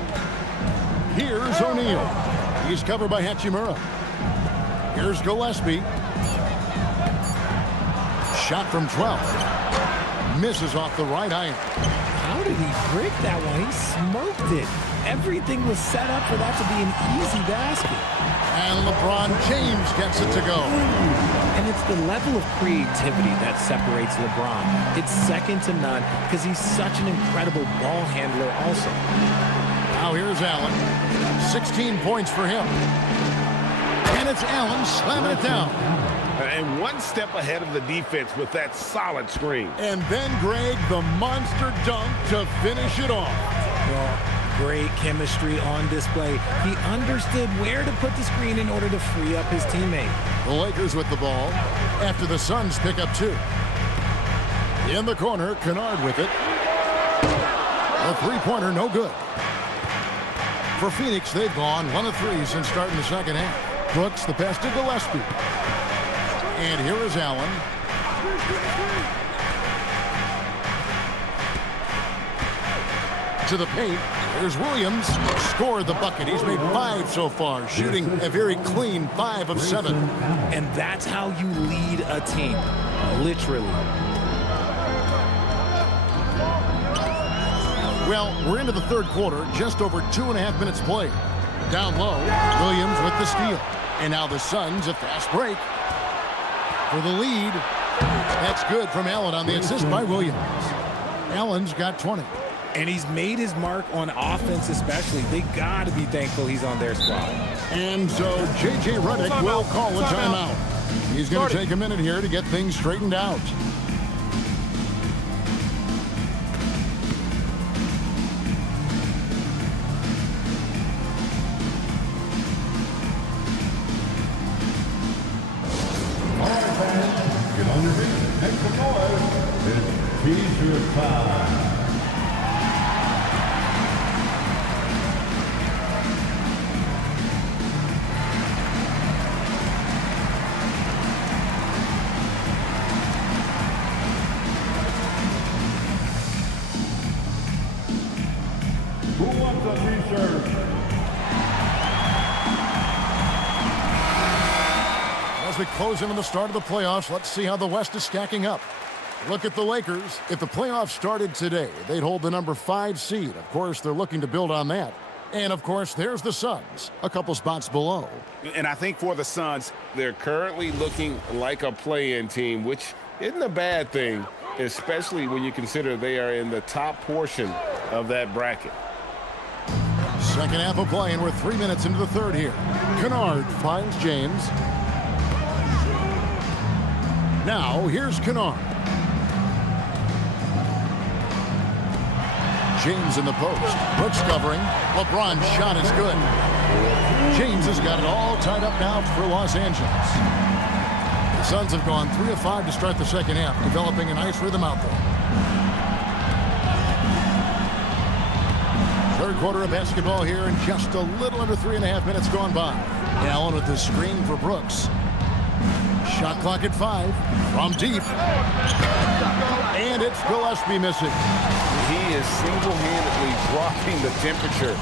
Here's O'Neal. He's covered by Hachimura. Here's Gillespie. Shot from 12. Misses off the right iron. How did he break that one? He smoked it. Everything was set up for that to be an easy basket. And LeBron James gets it to go. And it's the level of creativity that separates LeBron. It's second to none because he's such an incredible ball handler also. Now here's Allen. 16 points for him. And it's Allen slamming it down. And one step ahead of the defense with that solid screen. And then Greg, the monster dunk to finish it off. Well, great chemistry on display. He understood where to put the screen in order to free up his teammate. The Lakers with the ball after the Suns pick up 2. In the corner, Kennard with it. A three-pointer, no good. For Phoenix, they've gone 1 of 3 since starting the second half. Brooks, the pass to Gillespie. And here is Allen. To the paint. Here's Williams. Scored the bucket. He's made 5 so far, shooting a very clean 5 of 7. And that's how you lead a team. Literally. Well, we're into the third quarter, just over 2.5 minutes played. Down low, Williams with the steal. And now the Suns, a fast break for the lead. That's good from Allen on the assist by Williams. Allen's got 20. And he's made his mark on offense especially. They got to be thankful he's on their squad. And so J.J. Redick will call a timeout. He's going to take a minute here to get things straightened out. Get on your feet, make some noise. It's T-shirt time. Who wants a t-shirt? As we close in on the start of the playoffs, let's see how the West is stacking up. Look at the Lakers. If the playoffs started today, they'd hold the number 5 seed. Of course, they're looking to build on that. And, of course, there's the Suns, a couple spots below. And I think for the Suns, They're currently looking like a play-in team, which isn't a bad thing, especially when you consider they are in the top portion of that bracket. Second half of play, and we're 3 minutes into the third here. Kennard finds James. Now, here's Kennard. James in the post. Brooks covering. LeBron's shot is good. James has got it all tied up now for Los Angeles. The Suns have gone 3 of 5 to start the second half, developing a nice rhythm out there. Third quarter of basketball here, and just a little under 3.5 minutes gone by. Allen with the screen for Brooks. Shot clock at 5 from deep. And it's Gillespie missing. He is single-handedly dropping the temperature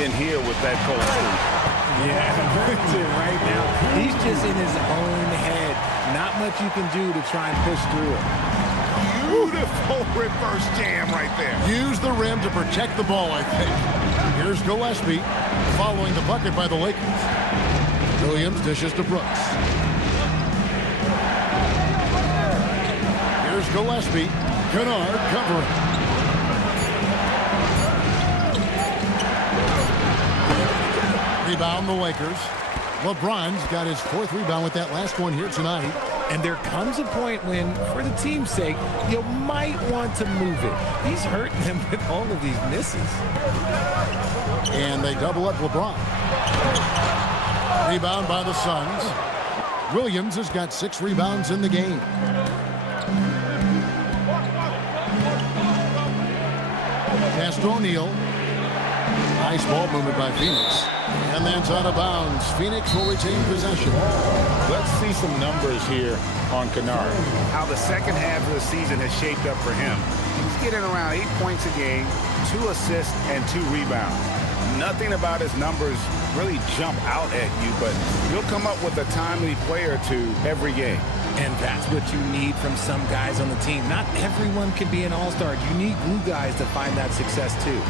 in here with that cold streak. Yeah, that's it right now. He's just in his own head. Not much you can do to try and push through it. Beautiful reverse jam right there. Use the rim to protect the ball, I think. Here's Gillespie following the bucket by the Lakers. Williams dishes to Brooks. Here's Gillespie. Kennard covering. Rebound the Lakers. LeBron's got his 4th rebound with that last one here tonight. And there comes a point when, for the team's sake, you might want to move it. He's hurting them with all of these misses. And they double up LeBron. Rebound by the Suns. Williams has got 6 rebounds in the game. Pass to O'Neal. Nice ball movement by Phoenix. And that's out of bounds. Phoenix will retain possession. Let's see some numbers here on Kennard. How the second half of the season has shaped up for him. He's getting around 8 points a game, 2 assists, and 2 rebounds. Nothing about his numbers really jump out at you, but he'll come up with a timely play or two every game. And that's what you need from some guys on the team. Not everyone can be an all-star. You need glue guys to find that success too.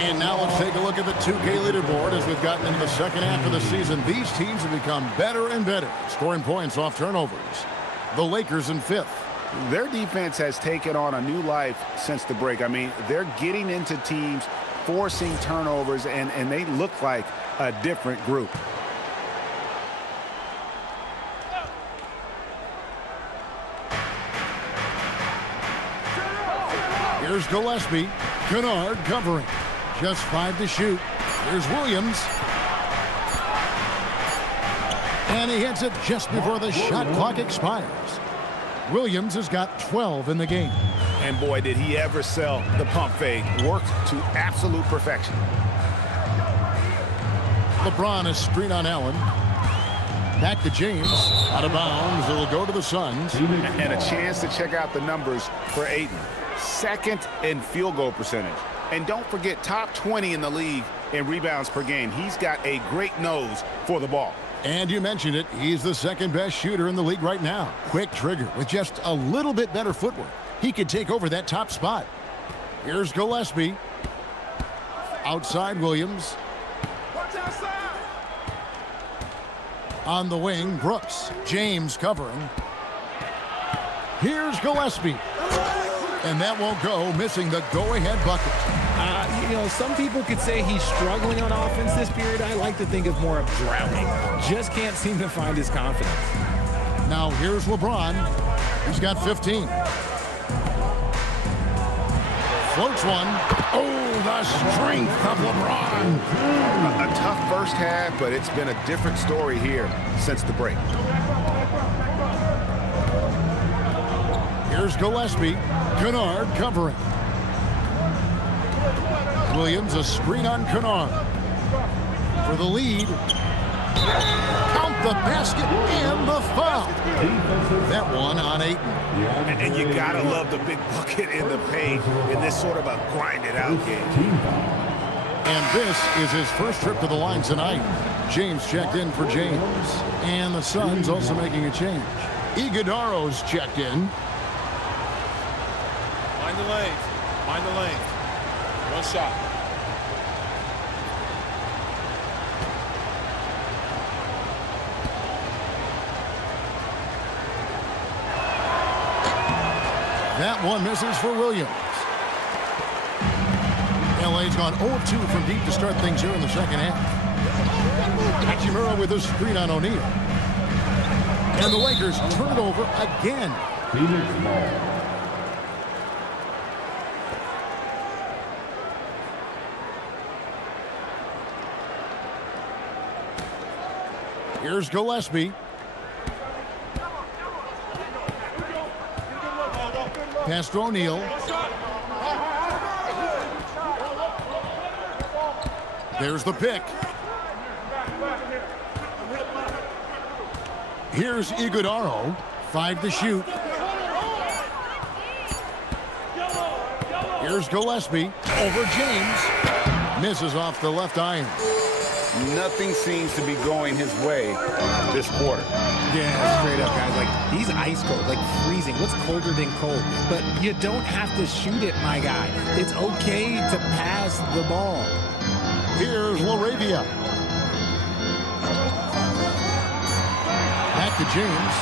And now let's take a look at the 2K leaderboard as we've gotten into the second half of the season. These teams have become better and better, scoring points off turnovers. The Lakers in 5th. Their defense has taken on a new life since the break. I mean, they're getting into teams, forcing turnovers, and they look like a different group. Here's Gillespie. Kennard covering. Just 5 to shoot. Here's Williams. And he hits it just before the shot clock expires. Williams has got 12 in the game. And boy, did he ever sell the pump fake. Worked to absolute perfection. LeBron is screen on Allen. Back to James. Out of bounds. It'll go to the Suns. And a chance to check out the numbers for Ayton. 2nd in field goal percentage. And don't forget, top 20 in the league in rebounds per game. He's got a great nose for the ball. And you mentioned it, he's the 2nd best shooter in the league right now. Quick trigger with just a little bit better footwork. He could take over that top spot. Here's Gillespie. Outside Williams. On the wing, Brooks. James covering. Here's Gillespie. And that won't go, missing the go-ahead bucket. You know, some people could say he's struggling on offense this period. I like to think of more of drowning. Just can't seem to find his confidence. Now here's LeBron. He's got 15. Floats one. Oh, the strength of LeBron. A tough first half, but it's been a different story here since the break. Here's Gillespie. Kennard covering. Williams, a screen on Kennard. For the lead. Count the basket and the foul. That one on Ayton. And you gotta love the big bucket in the paint in this sort of a grinded-out game. And this is his first trip to the line tonight. James checked in for James. And the Suns also making a change. Iguodaro's checked in. Mind the lanes. Mind the lanes. One shot. That one misses for Williams. LA's gone 0-2 from deep to start things here in the second half. Hachimura with a screen on O'Neal. And the Lakers turn it over again. Phoenix ball. Here's Gillespie. Pass to O'Neal. There's the pick. Here's Iguodaro. 5 to shoot. Here's Gillespie. Over James. Misses off the left iron. Nothing seems to be going his way this quarter. Yeah, straight up, guys. Like, he's ice cold, like freezing. What's colder than cold? But you don't have to shoot it, my guy. It's okay to pass the ball. Here's LaRavia. Back to James.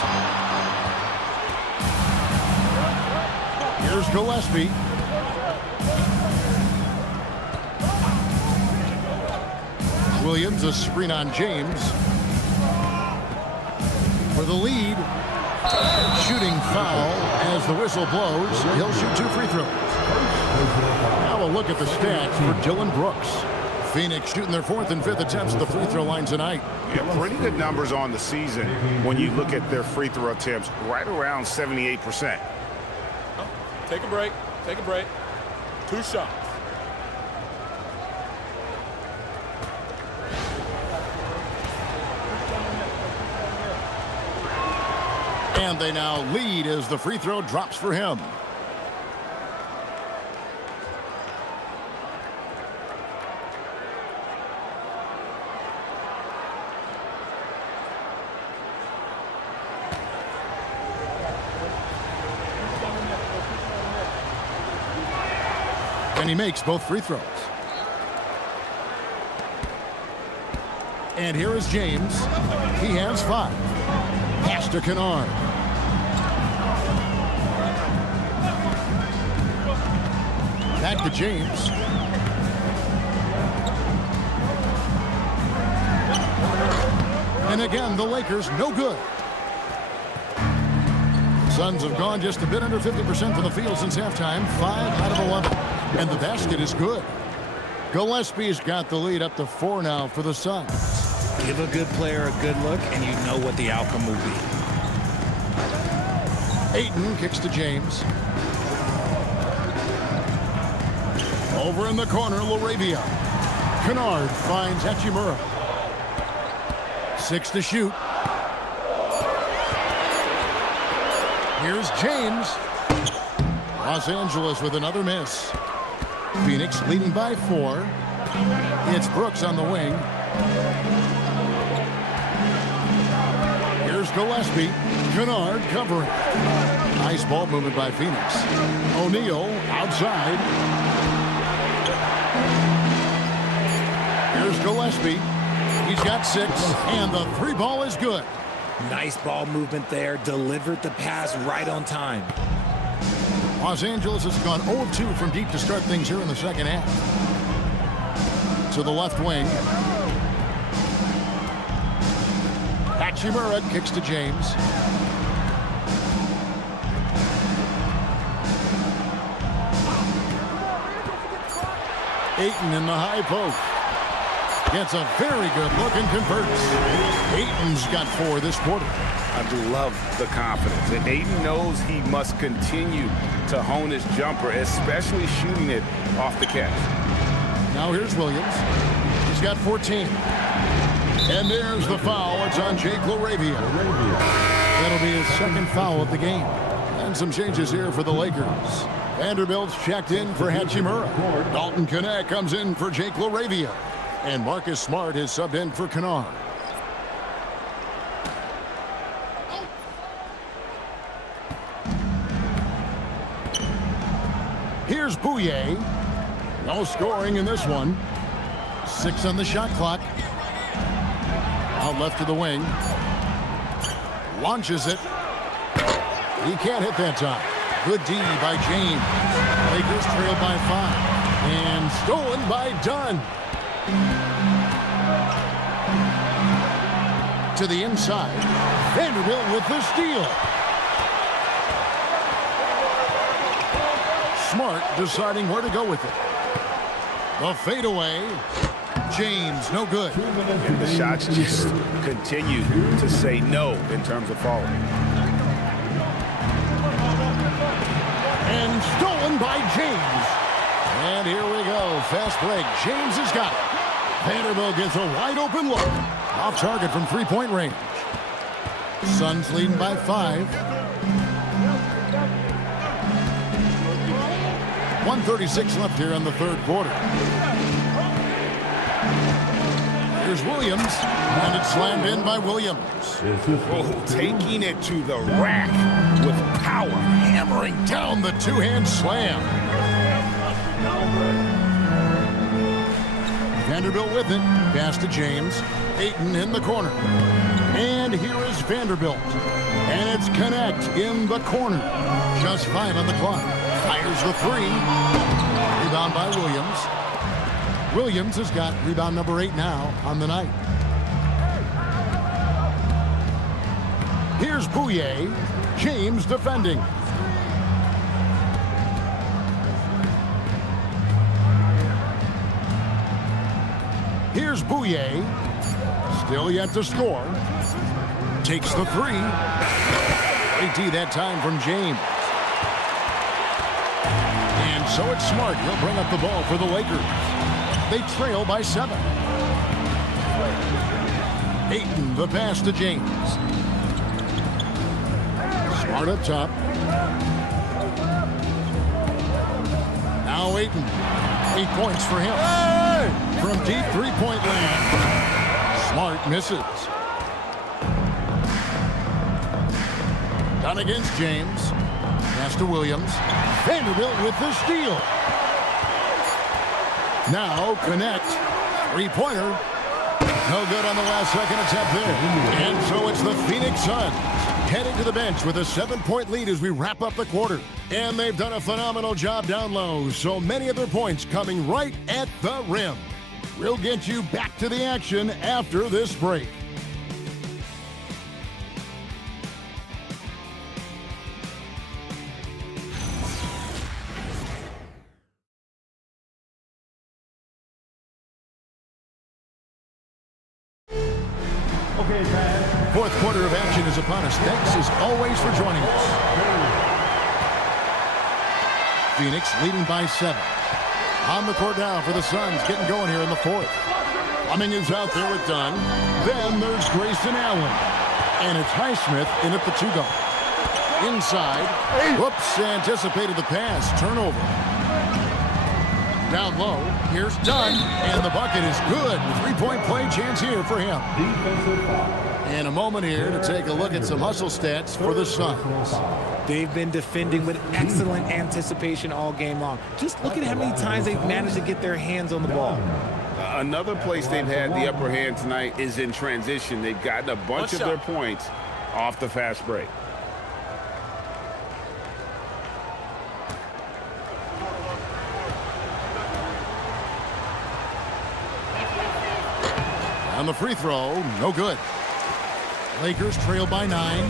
Here's Gillespie. Williams, a screen on James. For the lead. Shooting foul as the whistle blows. He'll shoot 2 free throws. Now a look at the stats for Dylan Brooks. Phoenix shooting their 4th and 5th attempts at the free throw line tonight. Yeah, pretty good numbers on the season when you look at their free throw attempts, right around 78%. Take a break. Take a break. 2 shots. And they now lead as the free throw drops for him. And he makes both free throws. And here is James. He has 5. Pass to Kennard. Back to James. And again, the Lakers no good. Suns have gone just a bit under 50% from the field since halftime. 5 out of 11. And the basket is good. Gillespie's got the lead up to 4 now for the Suns. Give a good player a good look, and you know what the outcome will be. Ayton kicks to James. Over in the corner, LaRavia. Kennard finds Hachimura. 6 to shoot. Here's James. Los Angeles with another miss. Phoenix leading by 4. It's Brooks on the wing. Here's Gillespie. Kennard covering. Nice ball movement by Phoenix. O'Neal outside. Here's Gillespie. He's got 6, and the 3 ball is good. Nice ball movement there. Delivered the pass right on time. Los Angeles has gone 0-2 from deep to start things here in the second half. To the left wing. Hachimura kicks to James. Ayton in the high post. Gets a very good look and converts. Ayton's got 4 this quarter. I love the confidence. And Ayton knows he must continue to hone his jumper, especially shooting it off the catch. Now here's Williams. He's got 14. And there's the foul. It's on Jake LaRavia. That'll be his 2nd foul of the game. And some changes here for the Lakers. Vanderbilt's checked in for Hachimura. Dalton Kennard comes in for Jake LaRavia. And Marcus Smart is subbed in for Kennard. Here's Bouye. No scoring in this one. 6 on the shot clock. Out left to the wing. Launches it. He can't hit that time. Good D by James. Lakers trail by 5. And stolen by Dunn. To the inside. Vanderbilt with the steal. Smart deciding where to go with it. The fadeaway. James, no good. And the shots just continue to say no in terms of falling. And stolen by James. And here we go. Fast break. James has got it. Vanderbilt gets a wide open look. Off target from three-point range. Suns leading by 5. 1:36 left here in the third quarter. Here's Williams, and it's slammed in by Williams. Oh, taking it to the rack with power. Hammering down the two-hand slam. Vanderbilt with it. Pass to James. Ayton in the corner. And here is Vanderbilt. And it's Connect in the corner. Just 5 on the clock. Fires the 3. Rebound by Williams. Williams has got rebound number 8 now on the night. Here's Bouye. James defending. Here's Bouye. Still yet to score. Takes the 3. Great D that time from James. And so it's Smart. He'll bring up the ball for the Lakers. They trail by 7. Ayton, the pass to James. Smart up top. Now Ayton. 8 points for him. From deep three-point land. Smart misses. Done against James. Pass to Williams. Vanderbilt with the steal. Now Connect. Three-pointer. No good on the last second attempt there. And so it's the Phoenix Suns heading to the bench with a 7-point lead as we wrap up the quarter. And they've done a phenomenal job down low. So many of their points coming right at the rim. We'll get you back to the action after this break. Fourth quarter of action is upon us. Thanks as always for joining us. Phoenix leading by 7. On the court now for the Suns, getting going here in the fourth. Fleming is out there with Dunn. Then there's Grayson Allen. And it's Highsmith in at the 2-guard. Inside. Whoops, anticipated the pass. Turnover. Down low. Here's Dunn. And the bucket is good. 3-point play chance here for him. And a moment here to take a look at some hustle stats for the Suns. They've been defending with excellent anticipation all game long. Just look at how many times they've managed to get their hands on the ball. Another place they've had the upper hand tonight is in transition. They've gotten a bunch of their points off the fast break. On the free throw, no good. Lakers trail by 9.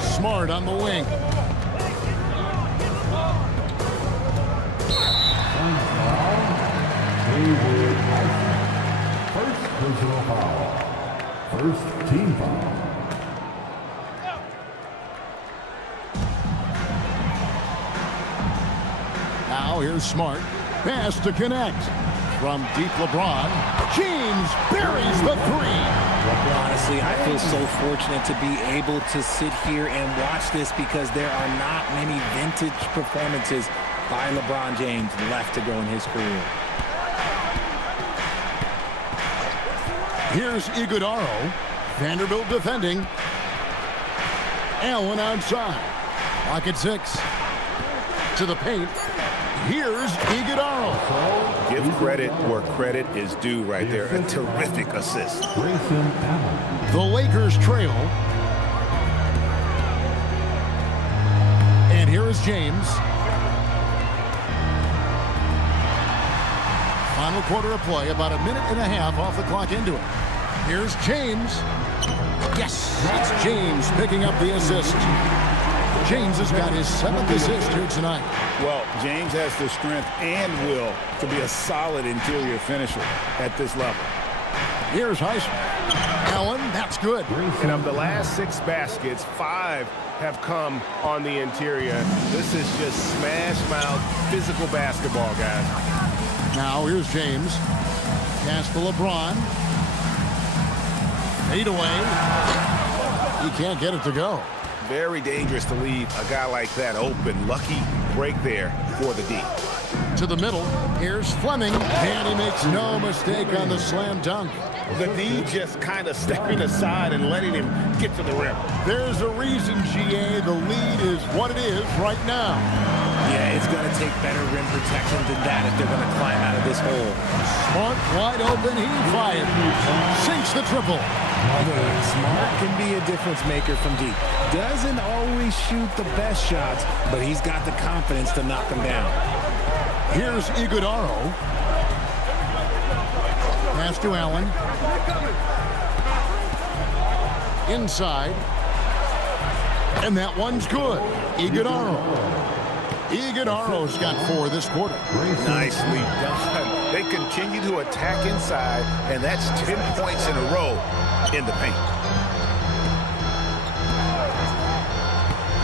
Smart on the wing. First personal foul. First team foul. Now here's Smart. Pass to Connect. From deep LeBron. James buries the 3. Honestly, I feel so fortunate to be able to sit here and watch this because there are not many vintage performances by LeBron James left to go in his career. Here's Iguodaro. Vanderbilt defending. Allen outside. Clock at 6. To the paint. Here's Iguodala. Give credit where credit is due right there. A terrific assist. The Lakers trail. And here is James. Final quarter of play, about a minute and a half off the clock into it. Here's James. Yes, it's James picking up the assist. James has got his 7th assist here tonight. Well, James has the strength and will to be a solid interior finisher at this level. Here's Highsmith. Allen, that's good. And of the last 6 baskets, 5 have come on the interior. This is just smash mouth physical basketball, guys. Now here's James. Pass to LeBron. Fade away. He can't get it to go. Very dangerous to leave a guy like that open. Lucky break there for the D. To the middle. Here's Fleming. And he makes no mistake on the slam dunk. The D just kind of stepping aside and letting him get to the rim. There's a reason, GA, the lead is what it is right now. Yeah, it's going to take better rim protection than that if they're going to climb out of this hole. Smart wide open. He fires. Sinks the triple. Smart can be a difference maker from deep. Doesn't always shoot the best shots, but he's got the confidence to knock them down. Here's Iguodala. Pass to Allen. Inside. And that one's good. Iguodala's got 4 this quarter. Nicely done. They continue to attack inside, and that's 10 points in a row in the paint.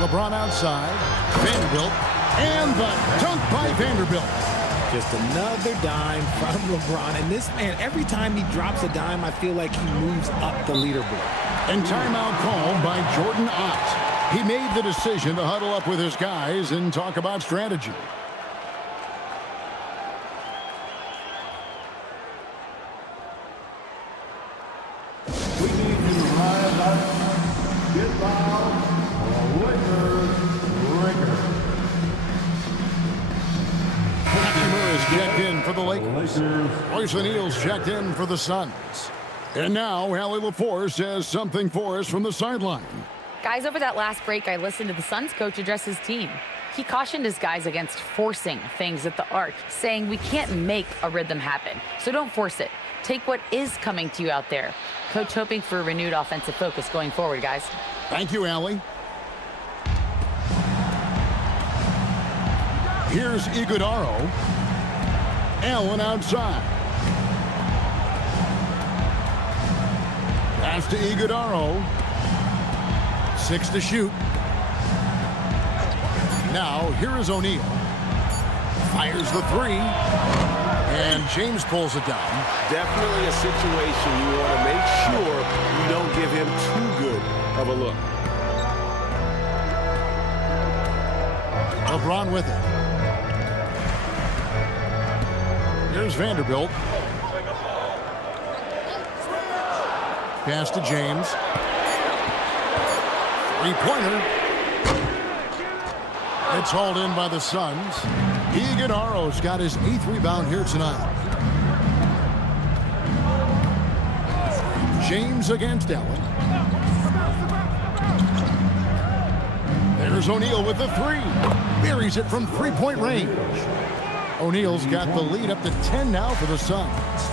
LeBron outside. Vanderbilt. And the dunk by Vanderbilt. Just another dime from LeBron. And this man, every time he drops a dime, I feel like he moves up the leaderboard. And timeout called by Jordan Ott. He made the decision to huddle up with his guys and talk about strategy. We need you to rise up, get loud, or Lakers. Hachimura is checked in for the Lakers. Royce O'Neal's checked in for the Suns. And now, Allie LaForce has something for us from the sideline. Guys, over that last break, I listened to the Suns coach address his team. He cautioned his guys against forcing things at the arc, saying we can't make a rhythm happen, so don't force it. Take what is coming to you out there. Coach hoping for a renewed offensive focus going forward, guys. Thank you, Allie. Here's Iguodala. Allen outside. Pass to Iguodala. 6 to shoot. Now, here is O'Neal. Fires the 3. And James pulls it down. Definitely a situation you want to make sure you don't give him too good of a look. LeBron with it. Here's Vanderbilt. Pass to James. 3-pointer. It's hauled in by the Suns. Iguodala's got his 8th rebound here tonight. James against Allen. There's O'Neal with the 3. Buries it from 3-point range. O'Neal's got the lead up to 10 now for the Suns.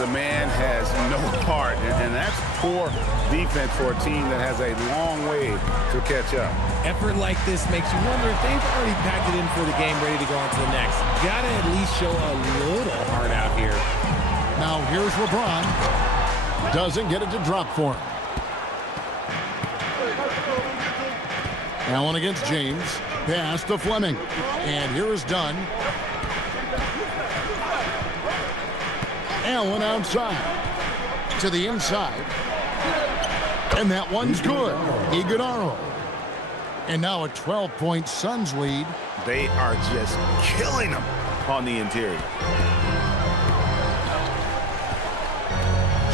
The man has no heart, and that's poor defense for a team that has a long way to catch up. Effort like this makes you wonder if they've already packed it in for the game, ready to go on to the next. Gotta at least show a little heart out here. Now here's LeBron. Doesn't get it to drop for him. Allen against James. Pass to Fleming. And here is Dunn. Allen outside. To the inside. And that one's good. Iguodala. And now a 12-point Suns lead. They are just killing them on the interior.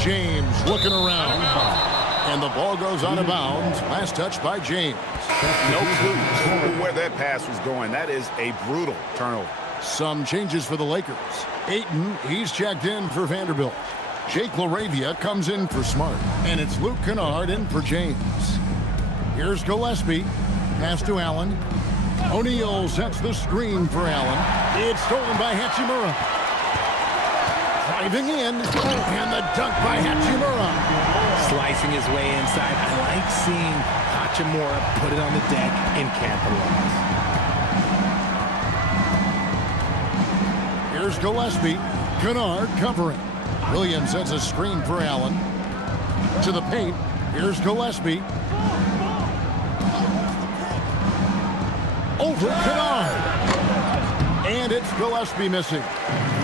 James looking around. And the ball goes out of bounds. Last touch by James. No clue where that pass was going. That is a brutal turnover. Some changes for the Lakers. Ayton, he's checked in for Vanderbilt. Jake LaRavia comes in for Smart. And it's Luke Kennard in for James. Here's Gillespie. Pass to Allen. O'Neal sets the screen for Allen. It's stolen by Hachimura. Driving in. And the dunk by Hachimura. Slicing his way inside. I like seeing Hachimura put it on the deck and capitalize. Here's Gillespie. Kennard covering. Williams sets a screen for Allen. To the paint. Here's Gillespie. Over Kennard. And it's Gillespie missing.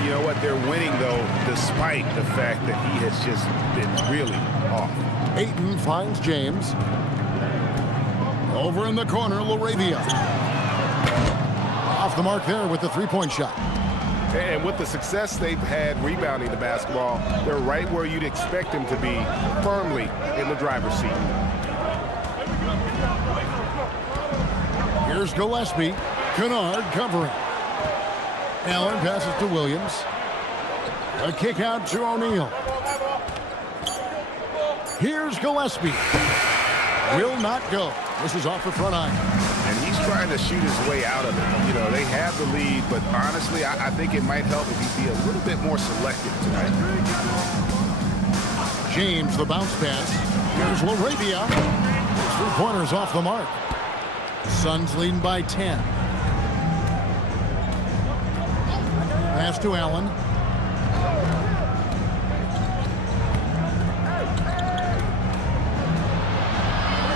You know what? They're winning, though, despite the fact that he has just been really off. Ayton finds James. Over in the corner, LaRavia. Off the mark there with the three-point shot. And with the success they've had rebounding the basketball, they're right where you'd expect them to be, firmly in the driver's seat. Here's Gillespie. Kennard covering. Allen passes to Williams. A kick out to O'Neal. Here's Gillespie. Will not go. This is off the front iron. And he's trying to shoot his way out of it. You know, they have the lead, but honestly, I think it might help if he be a little bit more selective tonight. James, the bounce pass. Here's LaRavia. Three-pointers off the mark. Suns leading by 10. Pass to Allen.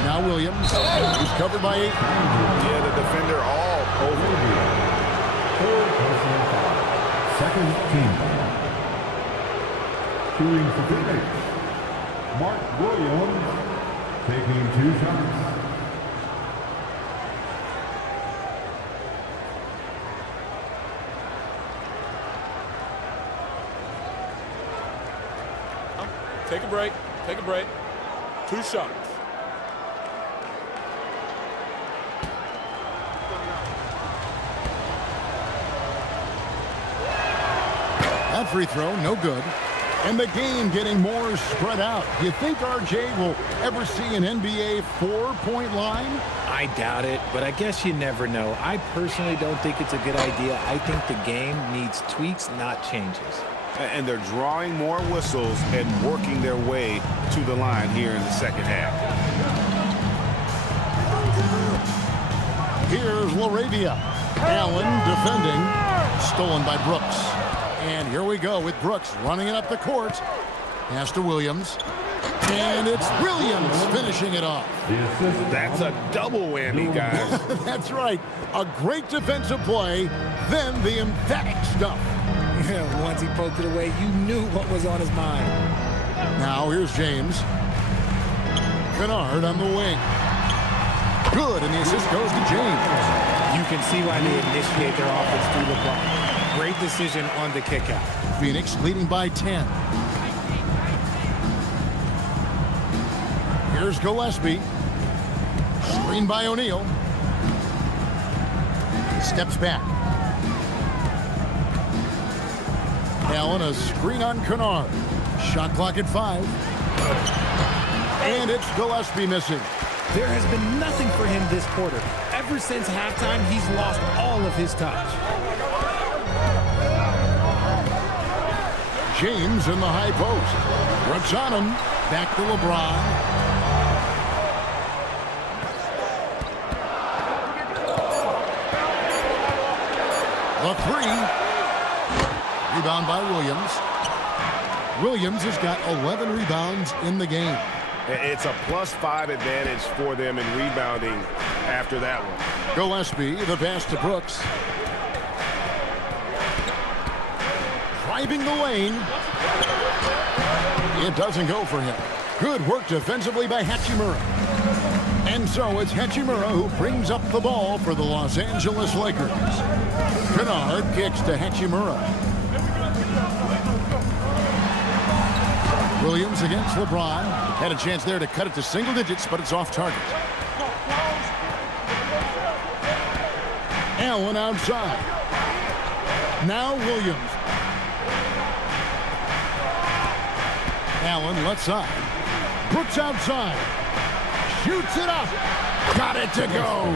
Now Williams. He's covered by 8. Yeah, the defender all over. Second team. Shooting for Phoenix. Mark Williams taking 2 shots. Take a break. Take a break. 2 shots. That free throw, no good. And the game getting more spread out. Do you think RJ will ever see an NBA 4-point line? I doubt it, but I guess you never know. I personally don't think it's a good idea. I think the game needs tweaks, not changes. And they're drawing more whistles and working their way to the line here in the second half. Here's LaRavia. Allen defending. Stolen by Brooks. And here we go with Brooks running it up the court. Pass to Williams. And it's Williams finishing it off. That's a double whammy, guys. That's right. A great defensive play, then the emphatic stuff. Yeah, once he poked it away, you knew what was on his mind. Now here's James. Kennard on the wing. Good, and the assist goes to James. You can see why they initiate their offense through LeBron. Great decision on the kickout. Phoenix leading by 10. Here's Gillespie. Screen by O'Neal. Steps back. Allen, a screen on Kennard. Shot clock at 5. And it's Gillespie missing. There has been nothing for him this quarter. Ever since halftime, he's lost all of his touch. James in the high post. Brooks on him. Back to LeBron. The 3. Rebound by Williams. Williams has got 11 rebounds in the game. It's a +5 advantage for them in rebounding after that one. Gillespie, the pass to Brooks. Driving the lane. It doesn't go for him. Good work defensively by Hachimura. And so it's Hachimura who brings up the ball for the Los Angeles Lakers. Kennard kicks to Hachimura. Williams against LeBron. Had a chance there to cut it to single digits, but it's off target. Allen outside. Now Williams. Allen left side. Brooks outside. Shoots it up. Got it to go.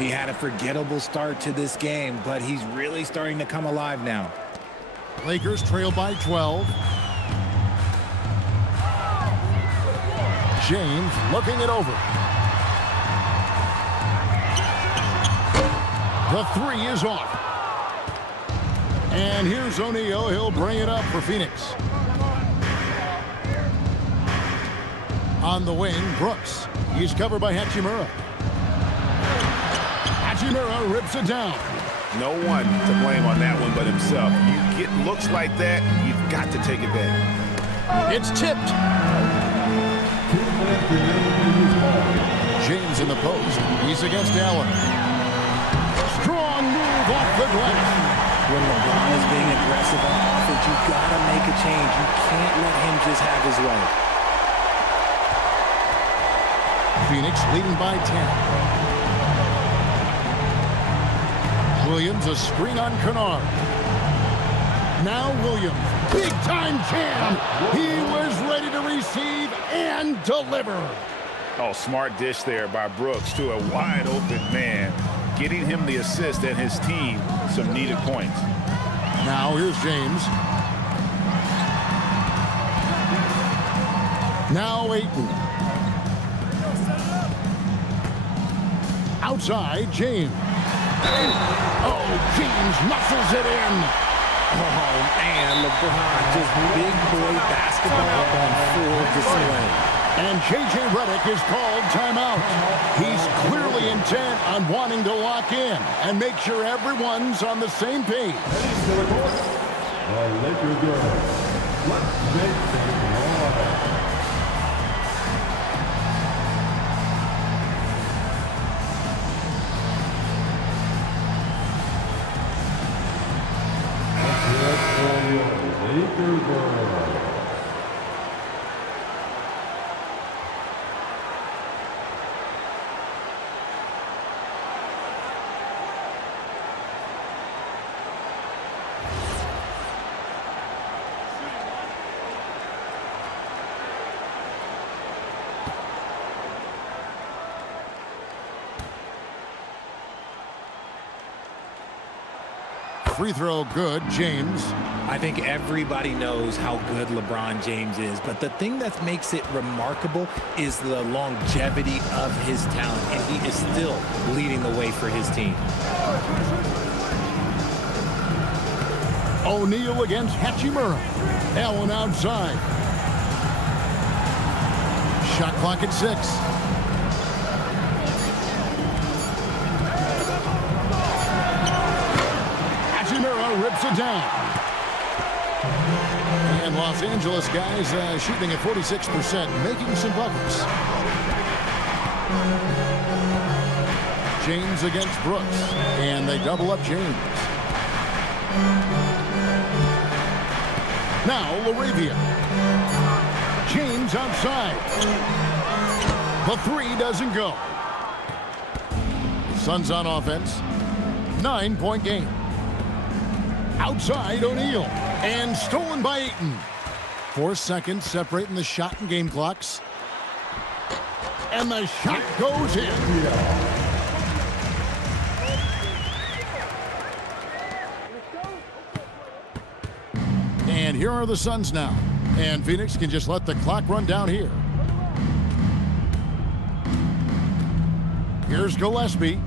He had a forgettable start to this game, but he's really starting to come alive now. Lakers trail by 12. James looking it over. The three is off. And here's O'Neal. He'll bring it up for Phoenix. On the wing, Brooks. He's covered by Hachimura. Hachimura rips it down. No one to blame on that one but himself. You get looks like that, you've got to take it back. It's tipped. James in the post. He's against Allen. Strong move off the glass. When LeBron is being aggressive on offense, you got to make a change. You can't let him just have his way. Phoenix leading by 10. Williams a screen on Kennard. Now Williams, big time jam. He was ready to receive and deliver. Oh, smart dish there by Brooks to a wide open man, getting him the assist and his team some needed points. Now here's James. Now Ayton. Outside, James. Oh, James muscles it in. Oh, man, LeBron just big boy basketball on full display. And J.J. Redick is called timeout. He's clearly intent on wanting to lock in and make sure everyone's on the same page. The Lakers girls. Let's make some noise. Lakers girls. Free throw good, James. I think everybody knows how good LeBron James is, but the thing that makes it remarkable is the longevity of his talent, and he is still leading the way for his team. O'Neal against Hachimura. Allen outside. Shot clock at 6. Rips it down. And Los Angeles guys shooting at 46%, making some buckets. James against Brooks, and they double up James. Now LaRavia. James outside. The three doesn't go. Suns on offense. 9-point game. Outside O'Neal, and stolen by Ayton. 4 seconds separating the shot and game clocks. And the shot goes in. And here are the Suns now. And Phoenix can just let the clock run down here. Here's Gillespie.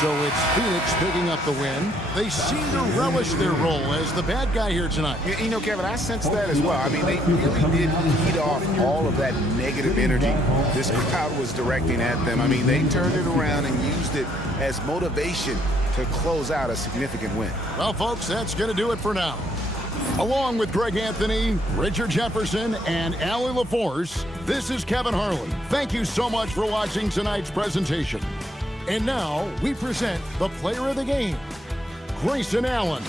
So it's Phoenix picking up the win. They seem to relish their role as the bad guy here tonight. You know, Kevin, I sense that as well. I mean, they really did heat off all of that negative energy this crowd was directing at them. I mean, they turned it around and used it as motivation to close out a significant win. Well, folks, that's going to do it for now. Along with Greg Anthony, Richard Jefferson, and Allie LaForce, this is Kevin Harlan. Thank you so much for watching tonight's presentation. And now we present the player of the game, Grayson Allen.